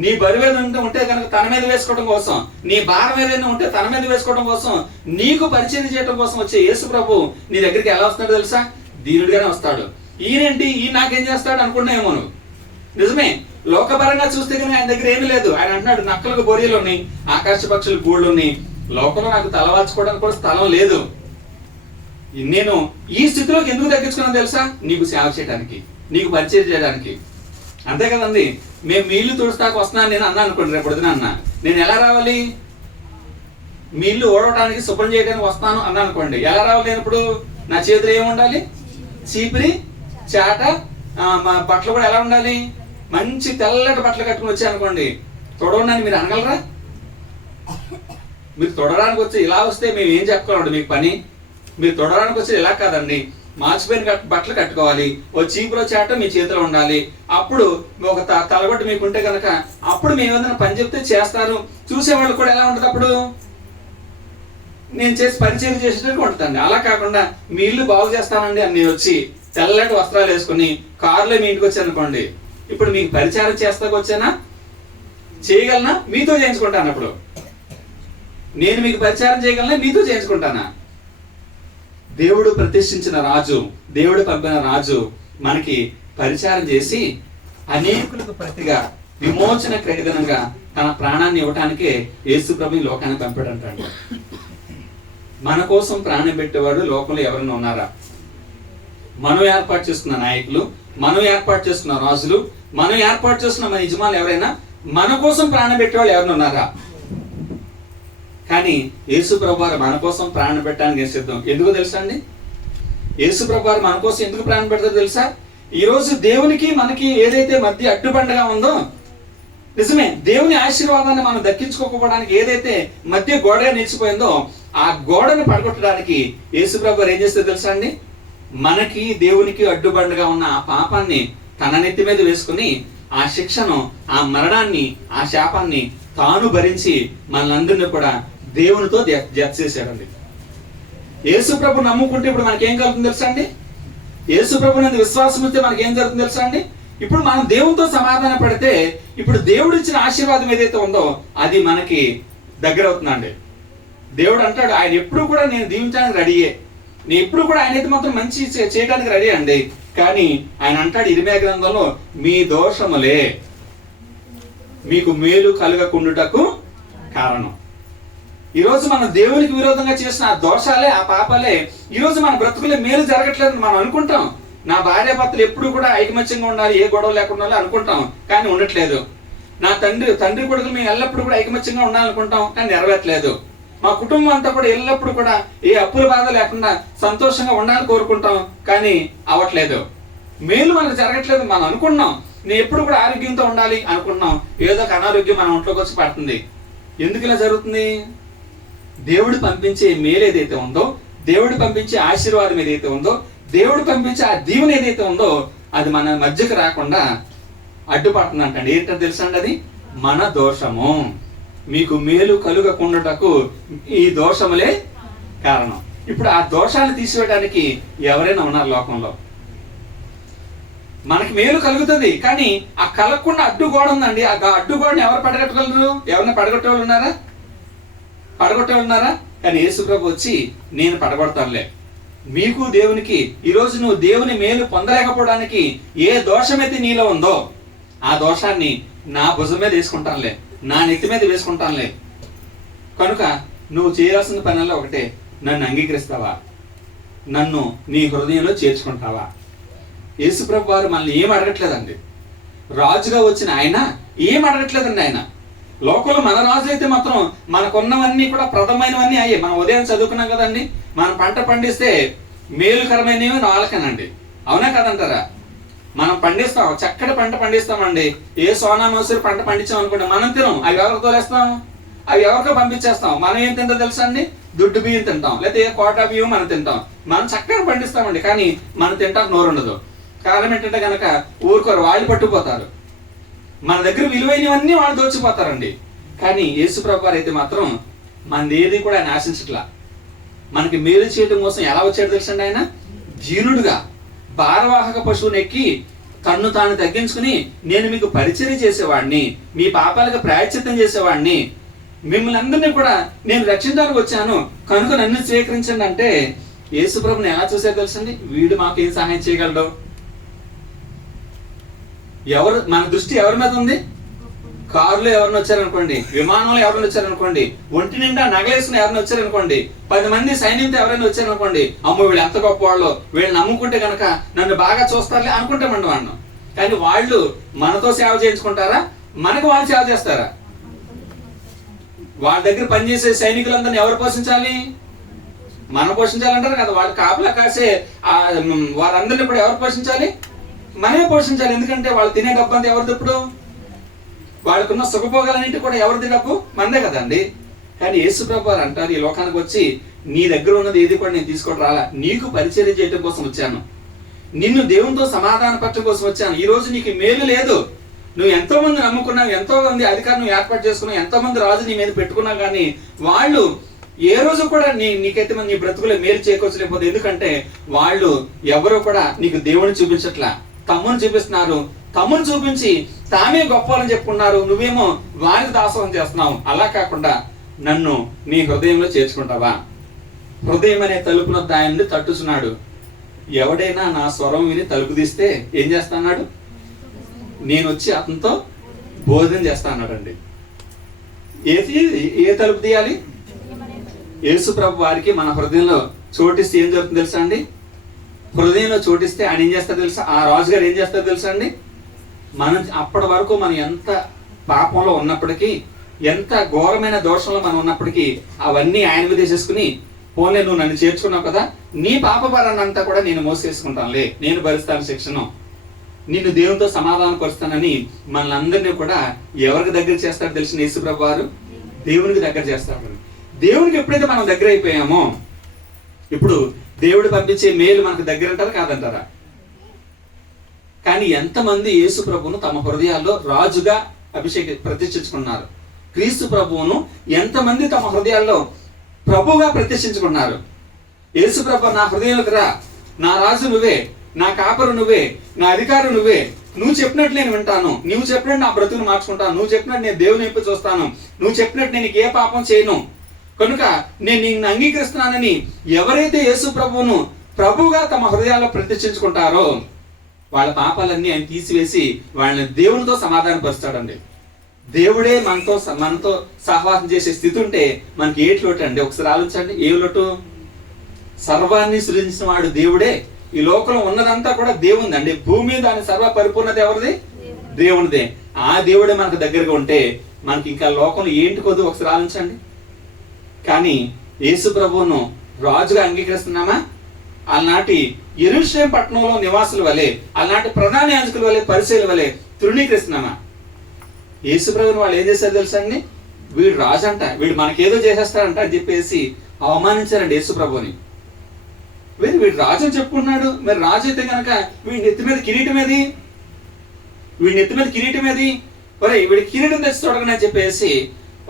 నీ బరువు ఏదైనా ఉంటే కనుక తన మీద వేసుకోవడం కోసం, నీ భారం ఏదైనా ఉంటే తన మీద వేసుకోవడం కోసం, నీకు పరిచయం చేయడం కోసం వచ్చే యేసు ప్రభు నీ దగ్గరికి ఎలా వస్తాడు తెలుసా? దీనుడిగానే వస్తాడు. ఈయనేంటి, ఈయన నాకేం చేస్తాడు అనుకున్నాయేమో నువ్వు. నిజమే, లోకపరంగా చూస్తే కానీ ఆయన దగ్గర ఏమీ లేదు. ఆయన అంటున్నాడు, నక్కలకు బొరియలు ఉన్నాయి, ఆకాశ పక్షులు గూళ్ళు ఉన్నాయి, లోకంలో నాకు తలవాల్చుకోవడానికి కూడా స్థలం లేదు. నేను ఈ స్థితిలోకి ఎందుకు తగ్గించుకున్నాను తెలుసా? నీకు సేవ చేయడానికి, నీకు పరిచయం చేయడానికి. అంతే కదండి. మేము మీ ఇల్లు తుడుస్తాకు వస్తున్నాను నేను అన్నా అనుకోండి, రేపు పొద్దున అన్నా, నేను ఎలా రావాలి? మీ ఇల్లు ఓడవటానికి శుభ్రం చేయడానికి వస్తాను అన్నా అనుకోండి, ఎలా రావాలి? నేను ఇప్పుడు నా చేతిలో ఏముండాలి? చీపిరి, చాట, మా బట్టలు కూడా ఎలా ఉండాలి? మంచి తెల్లటి బట్టలు కట్టుకుని వచ్చాయి అనుకోండి, తొడవడానికి మీరు అనగలరా? మీరు తొడడానికి వచ్చి ఇలా వస్తే మేము ఏం చెప్పుకోవాలండి మీకు పని? మీరు తొడడానికి వచ్చి ఇలా కాదండి, మార్చిపోయిన బట్టలు కట్టుకోవాలి, ఓ చీపురో చాట మీ చేతిలో ఉండాలి. అప్పుడు ఒక తలగొట్టు మీకుంటే కనుక అప్పుడు మేము ఏదైనా పని చెప్తే చేస్తారు. చూసేవాళ్ళు కూడా ఎలా ఉంటుంది? అప్పుడు నేను చేసి పరిచయం చేసేటట్టు ఉంటుందండి. అలా కాకుండా మీ ఇల్లు బాగు చేస్తానండి అని నేను వచ్చి తెల్లటి వస్త్రాలు వేసుకుని కారులో మీ ఇంటికి వచ్చాను అనుకోండి, ఇప్పుడు మీకు పరిచారం చేస్తాకు వచ్చానా? చేయగలనా? మీతో చేయించుకుంటాను. అప్పుడు నేను మీకు పరిచారం చేయగలనా? మీతో చేయించుకుంటానా? దేవుడు ప్రతిష్ఠించిన రాజు, దేవుడు పంపిన రాజు మనకి పరిచారం చేసి అనేకులకు ప్రతిగా విమోచన క్రయధనంగా తన ప్రాణాన్ని ఇవ్వటానికే యేసు ప్రభు లోకాన్ని పంపాడంటాడు. మన కోసం ప్రాణం పెట్టేవాడు లోకంలో ఎవరైనా ఉన్నారా? మనం ఏర్పాటు చేసుకున్న నాయకులు, మనం ఏర్పాటు చేసుకున్న రాజులు, మనం ఏర్పాటు చేసుకున్న మన యజమానులు ఎవరైనా మన కోసం ప్రాణం పెట్టేవాళ్ళు ఎవరైనా ఉన్నారా? కానీ యేసు ప్రభువారు మన కోసం ప్రాణం పెట్టడానికి సిద్ధం. ఎందుకు తెలుసా అండి? యేసు ప్రభువారు మన కోసం ఎందుకు ప్రాణం పెడతారో తెలుసా? ఈ రోజు దేవునికి మనకి ఏదైతే మధ్య అడ్డుబండగా ఉందో, నిజమే, దేవుని ఆశీర్వాదాన్ని మనం దక్కించుకోకపోవడానికి ఏదైతే మధ్య గోడగా నిలిచిపోయిందో ఆ గోడను పడగొట్టడానికి యేసు ప్రభువారు ఏం చేస్తే తెలుసా అండి? మనకి దేవునికి అడ్డుబండగా ఉన్న ఆ పాపాన్ని తన నెత్తి మీద వేసుకుని ఆ శిక్షను, ఆ మరణాన్ని, ఆ శాపాన్ని తాను భరించి మనందరినీ కూడా దేవునితో జత చేశాడండి. యేసు ప్రభు నమ్ముకుంటే ఇప్పుడు మనకేం కలుగుతుంది తెలుసా అండి? యేసు ప్రభు నందు విశ్వాసం ఉంటే మనకేం జరుగుతుంది తెలుసా అండి? ఇప్పుడు మనం దేవునితో సమాధాన పడితే ఇప్పుడు దేవుడు ఇచ్చిన ఆశీర్వాదం ఏదైతే ఉందో అది మనకి దగ్గర అవుతుందండి. దేవుడు అంటాడు, ఆయన ఎప్పుడు కూడా నేను దీవించడానికి రెడీయే, నేను ఎప్పుడు కూడా ఆయన అయితే మాత్రం మంచి చేయడానికి రెడీ అండి. కానీ ఆయన అంటాడు ఇర్మీయా గ్రంథంలో, మీ దోషములే మీకు మేలు కలుగకుండుటకు కారణం. ఈరోజు మనం దేవునికి విరోధంగా చేసిన ఆ దోషాలే, ఆ పాపాలే ఈరోజు మన బ్రతుకులే మేలు జరగట్లేదని మనం అనుకుంటాం. నా భార్య భర్తలు ఎప్పుడు కూడా ఐకమత్యంగా ఉండాలి, ఏ గొడవ లేకుండా అనుకుంటాం, కానీ ఉండట్లేదు. నా తండ్రి కొడుకులు మేము ఎల్లప్పుడూ కూడా ఐకమత్యంగా ఉండాలనుకుంటాం, కానీ నెరవేరట్లేదు. మా కుటుంబం అంతా కూడా ఎల్లప్పుడూ కూడా ఏ అప్పుల బాధ లేకుండా సంతోషంగా ఉండాలని కోరుకుంటాం, కానీ అవ్వట్లేదు. మేలు మనకు జరగట్లేదు మనం అనుకున్నాం. నేను ఎప్పుడు కూడా ఆరోగ్యంతో ఉండాలి అనుకున్నాం, ఏదో ఒక అనారోగ్యం మన ఒంట్లోకి వచ్చి పడుతుంది. ఎందుకు ఇలా జరుగుతుంది? దేవుడు పంపించే మేలు ఏదైతే ఉందో, దేవుడు పంపించే ఆశీర్వాదం ఏదైతే ఉందో, దేవుడు పంపించే ఆ దీవెన ఏదైతే ఉందో అది మన మధ్యకు రాకుండా అడ్డుపడుతుంది అంటండి. ఏంటో తెలుసా అండి? అది మన దోషము. మీకు మేలు కలుగకుండుటకు ఈ దోషములే కారణం. ఇప్పుడు ఆ దోషాన్ని తీసివేయడానికి ఎవరైనా ఉన్నారు లోకంలో? మనకి మేలు కలుగుతుంది, కానీ ఆ కలగకుండా అడ్డుగోడ ఉందండి. ఆ అడ్డుగోడని ఎవరు పడగొట్టగలరు? ఎవరైనా పడగొట్టేవాళ్ళు ఉన్నారా? పడగొట్టేవాళ్ళు ఉన్నారా? కానీ యేసు ప్రభు వచ్చి నేను పడగొడతానులే. మీకు దేవునికి ఈరోజు నువ్వు దేవుని మేలు పొందలేకపోవడానికి ఏ దోషమైతే నీలో ఉందో ఆ దోషాన్ని నా భుజం మీద వేసుకుంటానులే, నా నెత్తి మీద వేసుకుంటానులే. కనుక నువ్వు చేయాల్సిన పనుల్లో ఒకటే, నన్ను అంగీకరిస్తావా? నన్ను నీ హృదయంలో చేర్చుకుంటావా? యేసుప్రభు వారు మనల్ని ఏం అడగట్లేదండి. రాజుగా వచ్చిన ఆయన ఏం అడగట్లేదండి. ఆయన లోకంలో మన రాజు అయితే మాత్రం మనకున్నవన్నీ కూడా ప్రథమైనవన్నీ అయ్యే. మనం ఉదయం చదువుకున్నాం కదండి, మనం పంట పండిస్తే మేలుకరమైనవి నాలుకనండి, అవునా కదంటారా? మనం పండిస్తాం, చక్కటి పంట పండిస్తామండి. ఏ సోనా మసూరి పంట పండించాం అనుకోండి, మనం తినం, అవి ఎవరికి తోలేస్తాం, అవి ఎవరికో పంపించేస్తాం. మనం ఏం తింటా తెలుసా అండి? దుడ్డు బియ్యం తింటాం, లేకపోతే కోట బియ్యం మనం తింటాం. మనం చక్కగా పండిస్తామండి, కానీ మనం తింటానికి నోరు ఉండదు. కారణం ఏంటంటే కనుక ఊరుకోరు, వాళ్ళు పట్టుకుపోతారు. మన దగ్గర విలువైనవన్నీ వాళ్ళు దోచిపోతారండి. కానీ యేసుప్రభు వారు అయితే మాత్రం మనది ఏది కూడా ఆయన ఆశించట్లా. మనకి మేలు చేయడం కోసం ఎలా వచ్చాడు తెలుసండి? ఆయన జీనుడుగా భారవాహక పశువుని ఎక్కి తన్ను తాను తగ్గించుకుని, నేను మీకు పరిచర్య చేసేవాడిని, మీ పాపాలకు ప్రాయశ్చిత్తం చేసేవాడిని, మిమ్మల్ని అందరినీ కూడా నేను రక్షించడానికి వచ్చాను, కనుక నన్ను స్వీకరించండి అంటే యేసుప్రభుని ఎలా చూసారు తెలుసండి? వీడు మాకు ఏం సహాయం చేయగలడు? మన దృష్టి ఎవరి మీద ఉంది? కారులో ఎవరిని వచ్చారనుకోండి, విమానంలో ఎవరైనా వచ్చారనుకోండి, ఒంటి నిండా నగలేసుకుని ఎవరైనా వచ్చారనుకోండి, 10 మంది సైన్యంతో ఎవరైనా వచ్చారనుకోండి, అమ్మో వీళ్ళు ఎంత గొప్ప వాళ్ళు, వీళ్ళని నమ్ముకుంటే కనుక నన్ను బాగా చూస్తారులే అనుకుంటామండి వాళ్ళు. కానీ వాళ్ళు మనతో సేవ చేయించుకుంటారా? మనకు వాళ్ళు సేవ చేస్తారా? వాళ్ళ దగ్గర పనిచేసే సైనికులందరినీ ఎవరు పోషించాలి? మనం పోషించాలంటారు కదా. వాళ్ళు కాపలా కాసే వారందరినీ కూడా ఎవరు పోషించాలి? మనమే పోషించాలి. ఎందుకంటే వాళ్ళు తినే డబ్బు అంతా ఎవరిది? ఇప్పుడు వాళ్ళకున్న సుఖభోగాలన్నింటి కూడా ఎవరిది డబ్బు? మనదే కదండి. కానీ యేసుప్రభు వారు అంటారు, ఈ లోకానికి వచ్చి నీ దగ్గర ఉన్నది ఏది కూడా నేను తీసుకోవడం రాలా, నీకు పరిచర్య చేయడం కోసం వచ్చాను, నిన్ను దేవునితో సమాధాన పరచడం కోసం వచ్చాను. ఈ రోజు నీకు మేలు లేదు. నువ్వు ఎంతో మంది నమ్ముకున్నావు, ఎంతో మంది అధికారం ఏర్పాటు చేసుకున్నావు, ఎంతో మంది రాజు నీ మీద పెట్టుకున్నావు, కానీ వాళ్ళు ఏ రోజు కూడా నీకైతే నీ బ్రతుకులో మేలు చేకూర్చలేకపోతే. ఎందుకంటే వాళ్ళు ఎవరు కూడా నీకు దేవుని చూపించట్లా, తమ్ముని చూపిస్తున్నారు. తమ్ముని చూపించి తామే గొప్పవాళ్ళని చెప్పుకున్నారు. నువ్వేమో వారికి దాసోహం చేస్తున్నావు. అలా కాకుండా నన్ను నీ హృదయంలో చేర్చుకుంటావా? హృదయం అనే తలుపున దాన్ని తట్టుచున్నాడు. ఎవడైనా నా స్వరం విని తలుపు తీస్తే ఏం చేస్తా అన్నాడు? నేను వచ్చి అతనితో భోజనం చేస్తా అన్నాడండి. ఏ తలుపు తీయాలి? యేసుప్రభు వారికి మన హృదయంలో చోటిస్తే ఏం జరుగుతుంది తెలుసా అండి? హృదయంలో చోటిస్తే ఆయన ఏం చేస్తారో తెలుసా? ఆ రాజుగారు ఏం చేస్తారో తెలుసా అండి? మనం అప్పటి వరకు మనం ఎంత పాపంలో ఉన్నప్పటికీ, ఎంత ఘోరమైన దోషంలో మనం ఉన్నప్పటికీ అవన్నీ ఆయన మీద వేసేసుకుని, పోలే నువ్వు నన్ను చేర్చుకున్నావు కదా, నీ పాప భారాన్ని అంతా కూడా నేను మోసేసుకుంటానులే, నేను భరిస్తాను శిక్షను, నిన్ను దేవునితో సమాధానం పరుస్తానని మనల్ని అందరినీ కూడా ఎవరికి దగ్గర చేస్తారో తెలిసిన యేసుప్రభు వారు దేవునికి దగ్గర చేస్తారు. దేవునికి ఎప్పుడైతే మనం దగ్గర అయిపోయామో, ఇప్పుడు దేవుడు పంపించే మేలు మనకు దగ్గర అంటారా కాదంటారా? కానీ ఎంతమంది యేసు ప్రభువును తమ హృదయాల్లో రాజుగా ప్రతిష్ఠించుకున్నారు? క్రీస్తు ప్రభువును ఎంతమంది తమ హృదయాల్లో ప్రభువుగా ప్రతిష్ఠించుకున్నారు? యేసు ప్రభు నా హృదయంలోకి రా, నా రాజు నువ్వే, నా కాపరు నువ్వే, నా అధికారం నువ్వే, నువ్వు చెప్పినట్టు నేను వింటాను, నువ్వు చెప్పినట్టు నా బ్రతుకును మార్చుకుంటాను, నువ్వు చెప్పినట్టు నేను దేవుని వైపు చూస్తాను, నువ్వు చెప్పినట్టు నేను ఏ పాపం చేయను, కనుక నేను నిన్ను అంగీకరిస్తున్నానని ఎవరైతే యేసు ప్రభువును ప్రభువుగా తమ హృదయాల్లో ప్రతిష్ఠించుకుంటారో వాళ్ళ పాపాలన్నీ ఆయన తీసివేసి వాళ్ళని దేవునితో సమాధానపరుస్తాడండి. దేవుడే మనతో సహవాసం చేసే స్థితి ఉంటే మనకి ఏ లోటు అండి? ఒకసారి ఆలోచించండి. ఏ లోటు? సర్వాన్ని సృజించిన వాడు దేవుడే. ఈ లోకంలో ఉన్నదంతా కూడా దేవుంది అండి. భూమి దాని సర్వ పరిపూర్ణత ఎవరిది? దేవునిదే. ఆ దేవుడే మనకు దగ్గరగా ఉంటే మనకి ఇంకా లోకంలో ఏంటి కొద్దు? ఒకసారి ఆలోచించండి. కానీ యేసు ప్రభువును రాజుగా అంగీకరిస్తున్నామా? ఆనాటి యెరూషలేం పట్టణంలో నివాసుల వలె, ఆనాటి ప్రధాన యాజకుల వలె, పరిసయ్యుల వలె తృణీకరిస్తున్నామా? యేసు ప్రభువును వాళ్ళు ఏం చేశారు తెలుసా అండి? వీడు రాజు అంట, వీడు మనకేదో చేసేస్తాడంట అని చెప్పేసి అవమానించారండి యేసు ప్రభువుని. వీడు రాజు అని చెప్పుకున్నాడు. మరి రాజు అయితే కనుక వీడి నెత్తి మీద కిరీటం ఏది? వీడి నెత్తి మీద కిరీటం ఏది? ఒరే వీడి కిరీటం తెచ్చి చూడగానే చెప్పేసి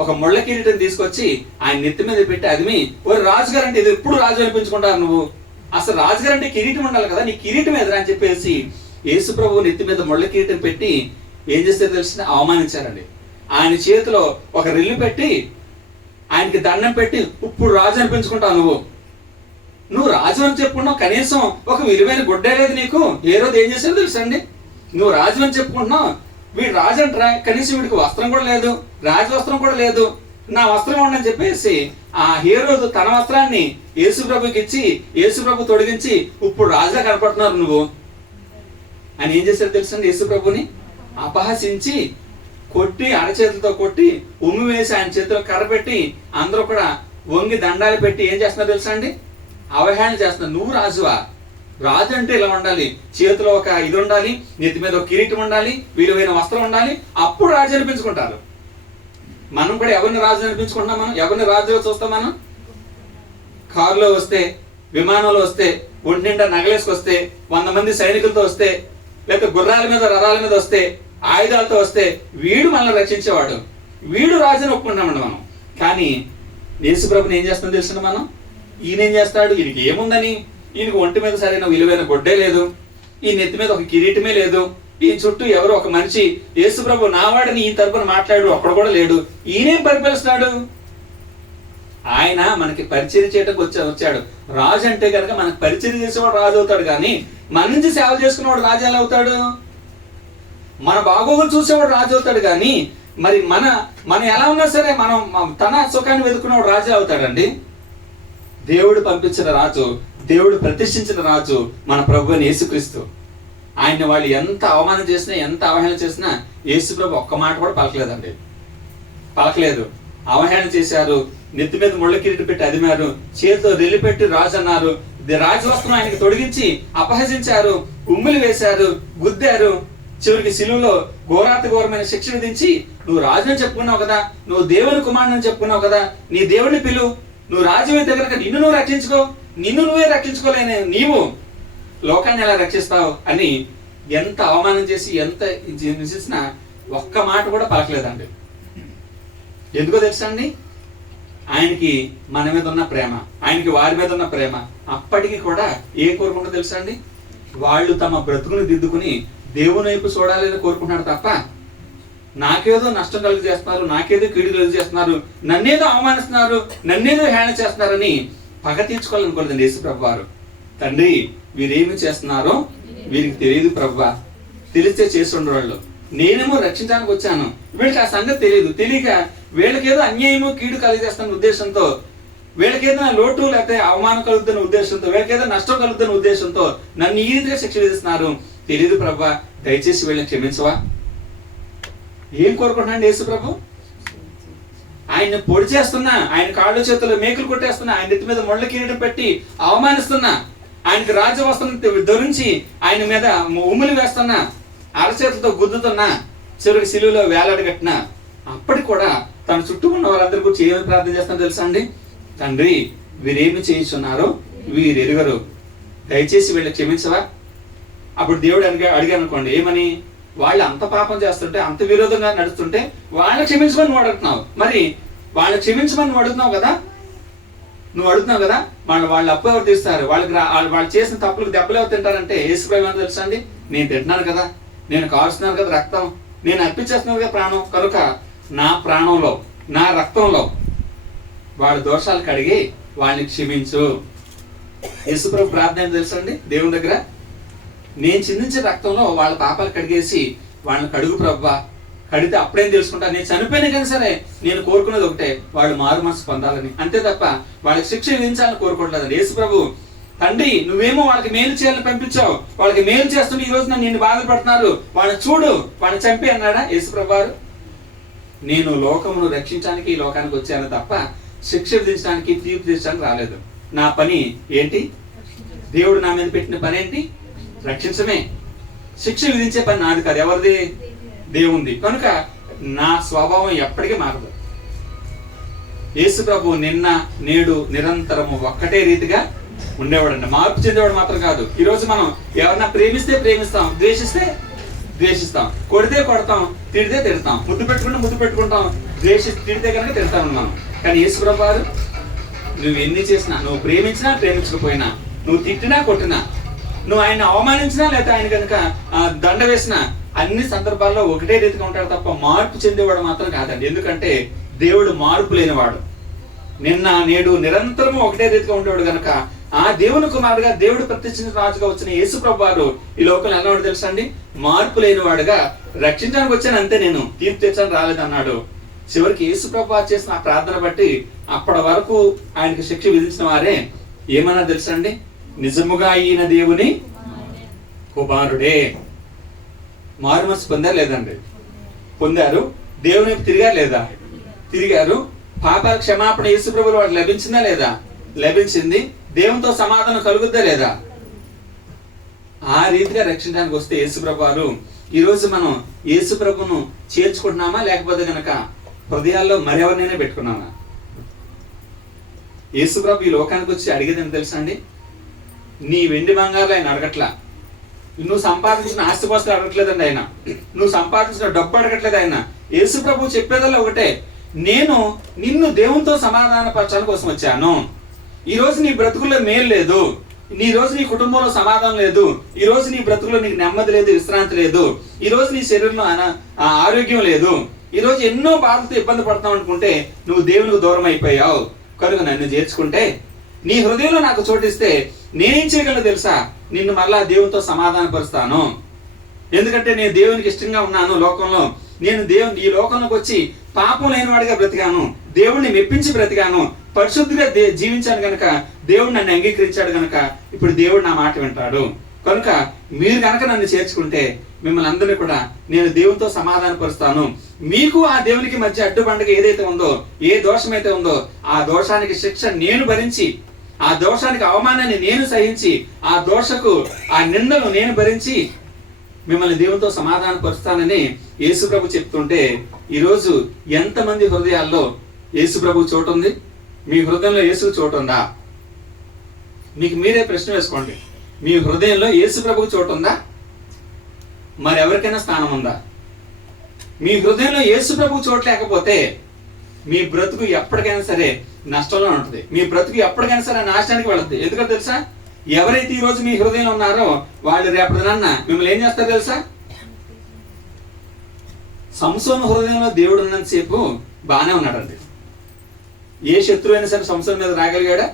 ఒక ముళ్ళ కిరీటం తీసుకొచ్చి ఆయన నెత్తి మీద పెట్టి అదిమి, ఓ రాజుగారు అంటే ఇది ఎప్పుడు రాజు అనిపించుకుంటారు నువ్వు? అసలు రాజుగారు అంటే కిరీటం ఉండాలి కదా, నీ కిరీటం ఎదురా అని చెప్పేసి యేసు ప్రభు నెత్తి మీద ముళ్ళ కిరీటం పెట్టి ఏం చేస్తారో తెలిసిన అవమానించారండి. ఆయన చేతిలో ఒక రిల్లు పెట్టి ఆయనకి దండం పెట్టి ఇప్పుడు రాజు అనిపించుకుంటావు నువ్వు రాజు అని చెప్పుకున్నావు, కనీసం ఒక విలువైన గుడ్డే లేదు నీకు. ఏ రోజు ఏం చేశారో తెలుసండి? నువ్వు రాజు అని చెప్పుకుంటున్నావు, వీడు రాజు అంటారా, కనీసం వీడికి వస్త్రం కూడా లేదు, రాజవస్త్రం కూడా లేదు, నా వస్త్రం ఉండని చెప్పేసి ఆ హేరోదు తన వస్త్రాన్ని యేసుప్రభుకి ఇచ్చి యేసుప్రభు తొడిగించి ఇప్పుడు రాజుగా కనపడుతున్నారు నువ్వు అని ఏం చేశారు తెలుసండి? యేసుప్రభుని అపహసించి కొట్టి, అరచేతులతో కొట్టి ఉమ్మి వేసి ఆయన చేతిలో కర్రపెట్టి అందరూ కూడా వంగి దండాలు పెట్టి ఏం చేస్తున్నారు తెలుసా అండి? అవహేళన చేస్తున్నారు. నువ్వు రాజువా? రాజు అంటే ఇలా ఉండాలి, చేతిలో ఒక ఇది ఉండాలి, నెత్తి మీద ఒక కిరీటం ఉండాలి, విలువైన వస్త్రం ఉండాలి, అప్పుడు రాజు అనిపించుకుంటారు. మనం కూడా ఎవరిని రాజు అనిపించుకుంటున్నాం? మనం ఎవరిని రాజుగా చూస్తాం? మనం కారులో వస్తే, విమానంలో వస్తే, ఒంటి నిండా నగలేసుకొస్తే, 100 మంది సైనికులతో వస్తే, లేకపోతే గుర్రాల మీద రథాల మీద వస్తే, ఆయుధాలతో వస్తే వీడు మనల్ని రక్షించేవాడు, వీడు రాజుని ఒప్పుకుంటామండి మనం. కానీ యేసుప్రభుని ఏం చేస్తుందో తెలిసిన మనం? ఈయన ఏం చేస్తాడు? ఈయనకి ఏముందని? ఈయనకు ఒంటి మీద సరైన విలువైన గొడ్డే లేదు, ఈ నెత్తి మీద ఒక కిరీటమే లేదు, ఈ చుట్టూ ఎవరు ఒక మనిషి యేసుప్రభు నావాడని ఈ తరపున మాట్లాడు ఒక్కడ కూడా లేడు. ఈయనేం పరిపాలిస్తున్నాడు? ఆయన మనకి పరిచర్య చేయడానికి వచ్చాడు. రాజు అంటే కనుక మనకు పరిచర్య చేసేవాడు రాజు అవుతాడు, కానీ మన నుంచి సేవ చేసుకున్నవాడు రాజు ఎలా అవుతాడు? మన బాగోగులు చూసేవాడు రాజు అవుతాడు, కానీ మరి మనం ఎలా ఉన్నా సరే మనం తన సుఖాన్ని వెతుకున్నవాడు రాజు అవుతాడండి. దేవుడు పంపించిన రాజు, దేవుడు ప్రతిష్ఠించిన రాజు మన ప్రభు అయిన యేసుక్రీస్తు. ఆయన వాళ్ళు ఎంత అవమానం చేసినా, ఎంత అవహేళన చేసినా యేసు ప్రభు ఒక్క మాట కూడా పలకలేదండి, పలకలేదు. అవహేళన చేశారు, నెత్తి మీద ముళ్ళ కిరీటం పెట్టి అదిమారు, చేతితో రెల్లి పెట్టి రాజు అన్నారు, రాజవస్త్రం ఆయనకి తొడిగించి అపహసించారు, ఉమ్మిలి వేశారు, గుద్దారు. చివరికి శిలువలో ఘోరాతి శిక్ష విధించి, నువ్వు రాజుని చెప్పుకున్నావు కదా, నువ్వు దేవుని కుమారుని చెప్పుకున్నావు కదా, నీ దేవుడిని పిలు, నువ్వు రాజు అయితే కనుక నిన్ను నువ్వు రక్షించుకో, నిన్ను నువ్వే రక్షించుకోలేని నీవు లోకాన్ని ఎలా రక్షిస్తావు అని ఎంత అవమానం చేసి ఎంత హింసించినా ఒక్క మాట కూడా పలకలేదండి. ఎందుకో తెలుసా అండి, ఆయనకి మన మీద ఉన్న ప్రేమ, ఆయనకి వారి మీద ఉన్న ప్రేమ. అప్పటికి కూడా ఏం కోరుకుంటో తెలుసా అండి, వాళ్ళు తమ బ్రతుకుని దిద్దుకుని దేవుని వైపు చూడాలని కోరుకుంటున్నాడు తప్ప, నాకేదో నష్టం కలుగు చేస్తున్నారు, నాకేదో కీడు కలుగు చేస్తున్నారు, నన్నేదో అవమానిస్తున్నారు, నన్నేదో హేళన చేస్తున్నారని పగ తీర్చుకోవాలనుకోలేదండి యేసు ప్రభు వారు. తండ్రి, వీరేమి చేస్తున్నారో వీరికి తెలియదు ప్రభువా, తెలిస్తే చేసి ఉండేవాళ్ళు, నేనేమో రక్షించడానికి వచ్చాను, వీళ్ళకి ఆ సంగతి తెలియదు, తెలియక వీళ్ళకేదో అన్యాయమో కీడు కలిగజేస్తున్న ఉద్దేశంతో, వీళ్ళకేదో లోటు లేకపోతే అవమానం కలుగుతున్న ఉద్దేశంతో, వీళ్ళకేదో నష్టం కలుగుతున్న ఉద్దేశంతో నన్ను ఈ రీతిగా శిక్ష విధిస్తున్నారు, తెలియదు ప్రభువా, దయచేసి వీళ్ళని క్షమించవా. ఏం కోరుకుంటున్నాడు యేసు ప్రభు? ఆయన పొడి చేస్తున్నా, ఆయన కాళ్ళు చేతులు మేకులు కొట్టేస్తున్నా, ఆయన నెత్తి మీద ముళ్ళ కిరీటం పెట్టి అవమానిస్తున్నా, ఆయనకు రాజవస్త్రం ధరించి ఆయన మీద ఉమ్ములు వేస్తున్నా, అరచేతులతో గుద్దుతున్నా, చివరికి శిలువలో వేలాడగట్టినా, అప్పటికి కూడా తన చుట్టూ ఉన్న వాళ్ళందరి గురించి ఏమని ప్రార్థన చేస్తానో తెలుసా అండి, తండ్రి, వీరేమి చేయించున్నారో వీరు ఎరుగరు, దయచేసి వీళ్ళకి క్షమించవా. అప్పుడు దేవుడు అడిగాను అనుకోండి, ఏమని, వాళ్ళు అంత పాపం చేస్తుంటే, అంత విరోధంగా నడుస్తుంటే వాళ్ళని క్షమించమని నువ్వు అడుగుతున్నావు, మరి వాళ్ళని క్షమించమని నువ్వు అడుగుతున్నావు కదా, వాళ్ళు అప్పు ఎవరు తీస్తారు, వాళ్ళు చేసిన తప్పులకు దెబ్బలు ఎవరు తింటారంటే యేసు ప్రభు ఏమని తెలుసా అండి, నేను తింటున్నాను కదా, నేను కారుస్తున్నాను కదా రక్తం, నేను అర్పించేస్తున్నాను కదా ప్రాణం, కనుక నా ప్రాణంలో నా రక్తంలో వాళ్ళ దోషాలు కడిగి వాళ్ళని క్షమించు. యేసు ప్రభు ప్రార్థన ఏం తెలుసా అండి, దేవుని దగ్గర, నేను చిందించే రక్తంలో వాళ్ళ పాపాలు కడిగేసి వాళ్ళని కడుగు ప్రభువా, కడితే అప్పుడేం తెలుసుకుంటా, నేను చనిపోయినా కానీ సరే నేను కోరుకునేది ఒకటే, వాళ్ళు మారు మనసు పొందాలని, అంతే తప్ప వాళ్ళకి శిక్ష విధించాలని కోరుకోవట్లేదండి. యేసు ప్రభు, తండ్రి, నువ్వేమో వాళ్ళకి మేలు చేయాలని పంపించావు, వాళ్ళకి మేలు చేస్తుంటే ఈ రోజు నిన్ను బాధపడుతున్నారు, వాళ్ళని చూడు, వాళ్ళని చంపి అన్నాడా యేసు ప్రభు వారు? నేను లోకమును రక్షించడానికి ఈ లోకానికి వచ్చాను తప్ప శిక్ష విధించడానికి, తీర్పు తీర్చడానికి రాలేదు. నా పని ఏంటి? దేవుడు నా మీద పెట్టిన పని ఏంటి? రక్షించమే. శిక్ష విధించే పని నాది కాదు, ఎవరిది? దేవుంది. కనుక నా స్వభావం ఎప్పటికీ మారదు. యేసు ప్రభు నిన్న నేడు నిరంతరము ఒక్కటే రీతిగా ఉండేవాడండి, మార్పు చెందేవాడు మాత్రం కాదు. ఈరోజు మనం ఎవరన్నా ప్రేమిస్తే ప్రేమిస్తాం, ద్వేషిస్తే ద్వేషిస్తాం, కొడితే కొడతాం, తిడితే తిడతాం, ముద్దు పెట్టుకుంటాం, తిడితే కనుక తిడతాం మనం. కానీ యేసు ప్రభు వారు, నువ్వు ఎన్ని చేసినా, నువ్వు ప్రేమించినా ప్రేమించకపోయినా, నువ్వు తిట్టినా కొట్టినా, నువ్వు ఆయన అవమానించినా లేకపోతే ఆయన కనుక దండ వేసినా, అన్ని సందర్భాల్లో ఒకటే రీతిగా ఉంటాడు తప్ప మార్పు చెందేవాడు మాత్రం కాదండి. ఎందుకంటే దేవుడు మార్పు లేనివాడు, నిన్న నేడు నిరంతరము ఒకటే రీతిగా ఉండేవాడు కనుక ఆ దేవుని కుమారుడుగా, దేవుడు ప్రతిష్ఠించిన రాజుగా వచ్చిన యేసు ప్రభు వారు ఈ లోకంలో ఎలా వాడు తెలుసా అండి, మార్పు లేనివాడుగా రక్షించడానికి వచ్చాను అంతే, నేను తీర్పు తెచ్చాను రాలేదన్నాడు. చివరికి యేసు ప్రభు వారు చేసిన ఆ ప్రార్థన బట్టి అప్పటి వరకు ఆయనకు శిక్ష విధించిన వారే ఏమన్నా తెలుసా అండి, నిజముగా ఈయన దేవుని కుమారుడే. మారు మనసు పొందారు లేదండి? పొందారు. దేవుని తిరిగారు లేదా? తిరిగారు. పాపాల క్షమాపణ యేసు ప్రభువుల వారికి లభించిందా లేదా? లభించింది. దేవునితో సమాధానం కలుగుద్దా లేదా? ఆ రీతిగా రక్షించడానికి వస్తే యేసు ప్రభు వారు, ఈరోజు మనం యేసు ప్రభును చేర్చుకుంటున్నామా, లేకపోతే గనక హృదయాల్లో మరెవరినైనా పెట్టుకున్నామా? యేసు ప్రభు ఈ లోకానికి వచ్చి అడిగేది ఏంటి తెలుసా అండి, నీ వెండి బంగారు ఆయన అడగట్లా, నువ్వు సంపాదించిన ఆస్తిపాస్తులు అడగట్లేదండి ఆయన, నువ్వు సంపాదించిన డబ్బు అడగట్లేదు ఆయన. యేసు ప్రభు చెప్పేదల్లా ఒకటే, నేను నిన్ను దేవునితో సమాధానపరచడం కోసం వచ్చాను. ఈ రోజు నీ బ్రతుకుల్లో మేలు లేదు, ఈ రోజు నీ కుటుంబంలో సమాధానం లేదు, ఈ రోజు నీ బ్రతుకులో నీకు నెమ్మది లేదు, విశ్రాంతి లేదు, ఈ రోజు నీ శరీరంలో ఆరోగ్యం లేదు, ఈ రోజు ఎన్నో బాధలతో ఇబ్బంది పడతావు అనుకుంటే నువ్వు దేవునికి దూరం అయిపోయావు. కనుక నన్ను చేర్చుకుంటే, నీ హృదయంలో నాకు చోటిస్తే నేనేం చేయగలను తెలుసా, నిన్ను మళ్ళా దేవునితో సమాధానపరుస్తాను. ఎందుకంటే నేను దేవునికి ఇష్టంగా ఉన్నాను లోకంలో, నేను ఈ లోకంలోకి వచ్చి పాపం లేనివాడిగా బ్రతికాను, దేవుణ్ణి మెప్పించి బ్రతికాను, పరిశుద్ధిగా జీవించాను కనుక దేవుడు నన్ను అంగీకరించాడు కనుక ఇప్పుడు దేవుడు నా మాట వింటాడు. కనుక మీరు కనుక నన్ను చేర్చుకుంటే మిమ్మల్ని అందరినీ కూడా నేను దేవునితో సమాధానపరుస్తాను. మీకు ఆ దేవునికి మధ్య అడ్డుబండగా ఏదైతే ఉందో, ఏ దోషం అయితే ఉందో ఆ దోషానికి శిక్ష నేను భరించి, ఆ దోషానికి అవమానాన్ని నేను సహించి, ఆ దోషకు ఆ నిందలు నేను భరించి మిమ్మల్ని దేవునితో సమాధానపరుస్తానని యేసుప్రభు చెప్తుంటే ఈరోజు ఎంతమంది హృదయాల్లో యేసుప్రభు చోటు ఉంది? మీ హృదయంలో యేసు చోటు ఉందా? మీకు మీరే ప్రశ్న వేసుకోండి. మీ హృదయంలో యేసుప్రభుకు చోటు ఉందా? మరి ఎవరికైనా స్థానం ఉందా? మీ హృదయంలో యేసుప్రభుకు చోటు లేకపోతే మీ బ్రతుకు ఎప్పటికైనా సరే నష్టంలో ఉంటుంది. మీ బ్రతుకు ఎప్పటికైనా సరే నాశనానికి వెళుతుంది. ఎందుకంటే తెలుసా, ఎవరైతే ఈ రోజు మీ హృదయంలో ఉన్నారో వాళ్ళు రేపటిదన్నా మిమ్మల్ని ఏం చేస్తారో తెలుసా? సంసోను హృదయంలో దేవుడు ఉన్నంతసేపు బాగానే ఉన్నాడండి. ఏ శత్రువు అయినా సరే సంసోను మీద రాగలిగాడా?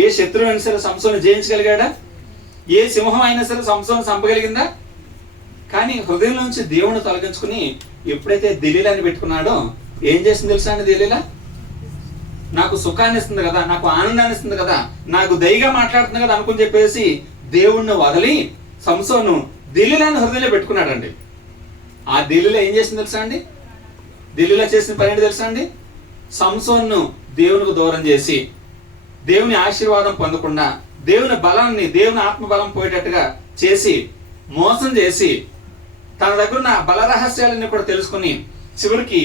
ఏ శత్రువు అయినా సరే సంసోను జయించగలిగాడా? ఏ సింహం అయినా సరే సంసోను చంపగలిగిందా? కానీ హృదయంలో నుంచి దేవుని తొలగించుకుని ఎప్పుడైతే దెలీలాని పెట్టుకున్నాడో ఏం చేసింది తెలుసా అండి? దెలీలా నాకు సుఖాన్ని ఇస్తుంది కదా, నాకు ఆనందాన్ని ఇస్తుంది కదా, నాకు దయగా మాట్లాడుతుంది కదా అనుకుని చెప్పేసి దేవుణ్ణి వదిలి సంసోను దెలీలాని హృదయంలో పెట్టుకున్నాడండి. ఆ దెలీలా ఏం చేసింది తెలుసా అండి? దెలీలా చేసిన పని ఏంటి తెలుసా అండి? సంసోన్ను దేవునికి దూరం చేసి, దేవుని ఆశీర్వాదం పొందకుండా, దేవుని బలాన్ని, దేవుని ఆత్మబలం పోయేటట్టుగా చేసి, మోసం చేసి, తన దగ్గర ఉన్న బల రహస్యాలన్నీ కూడా తెలుసుకుని చివరికి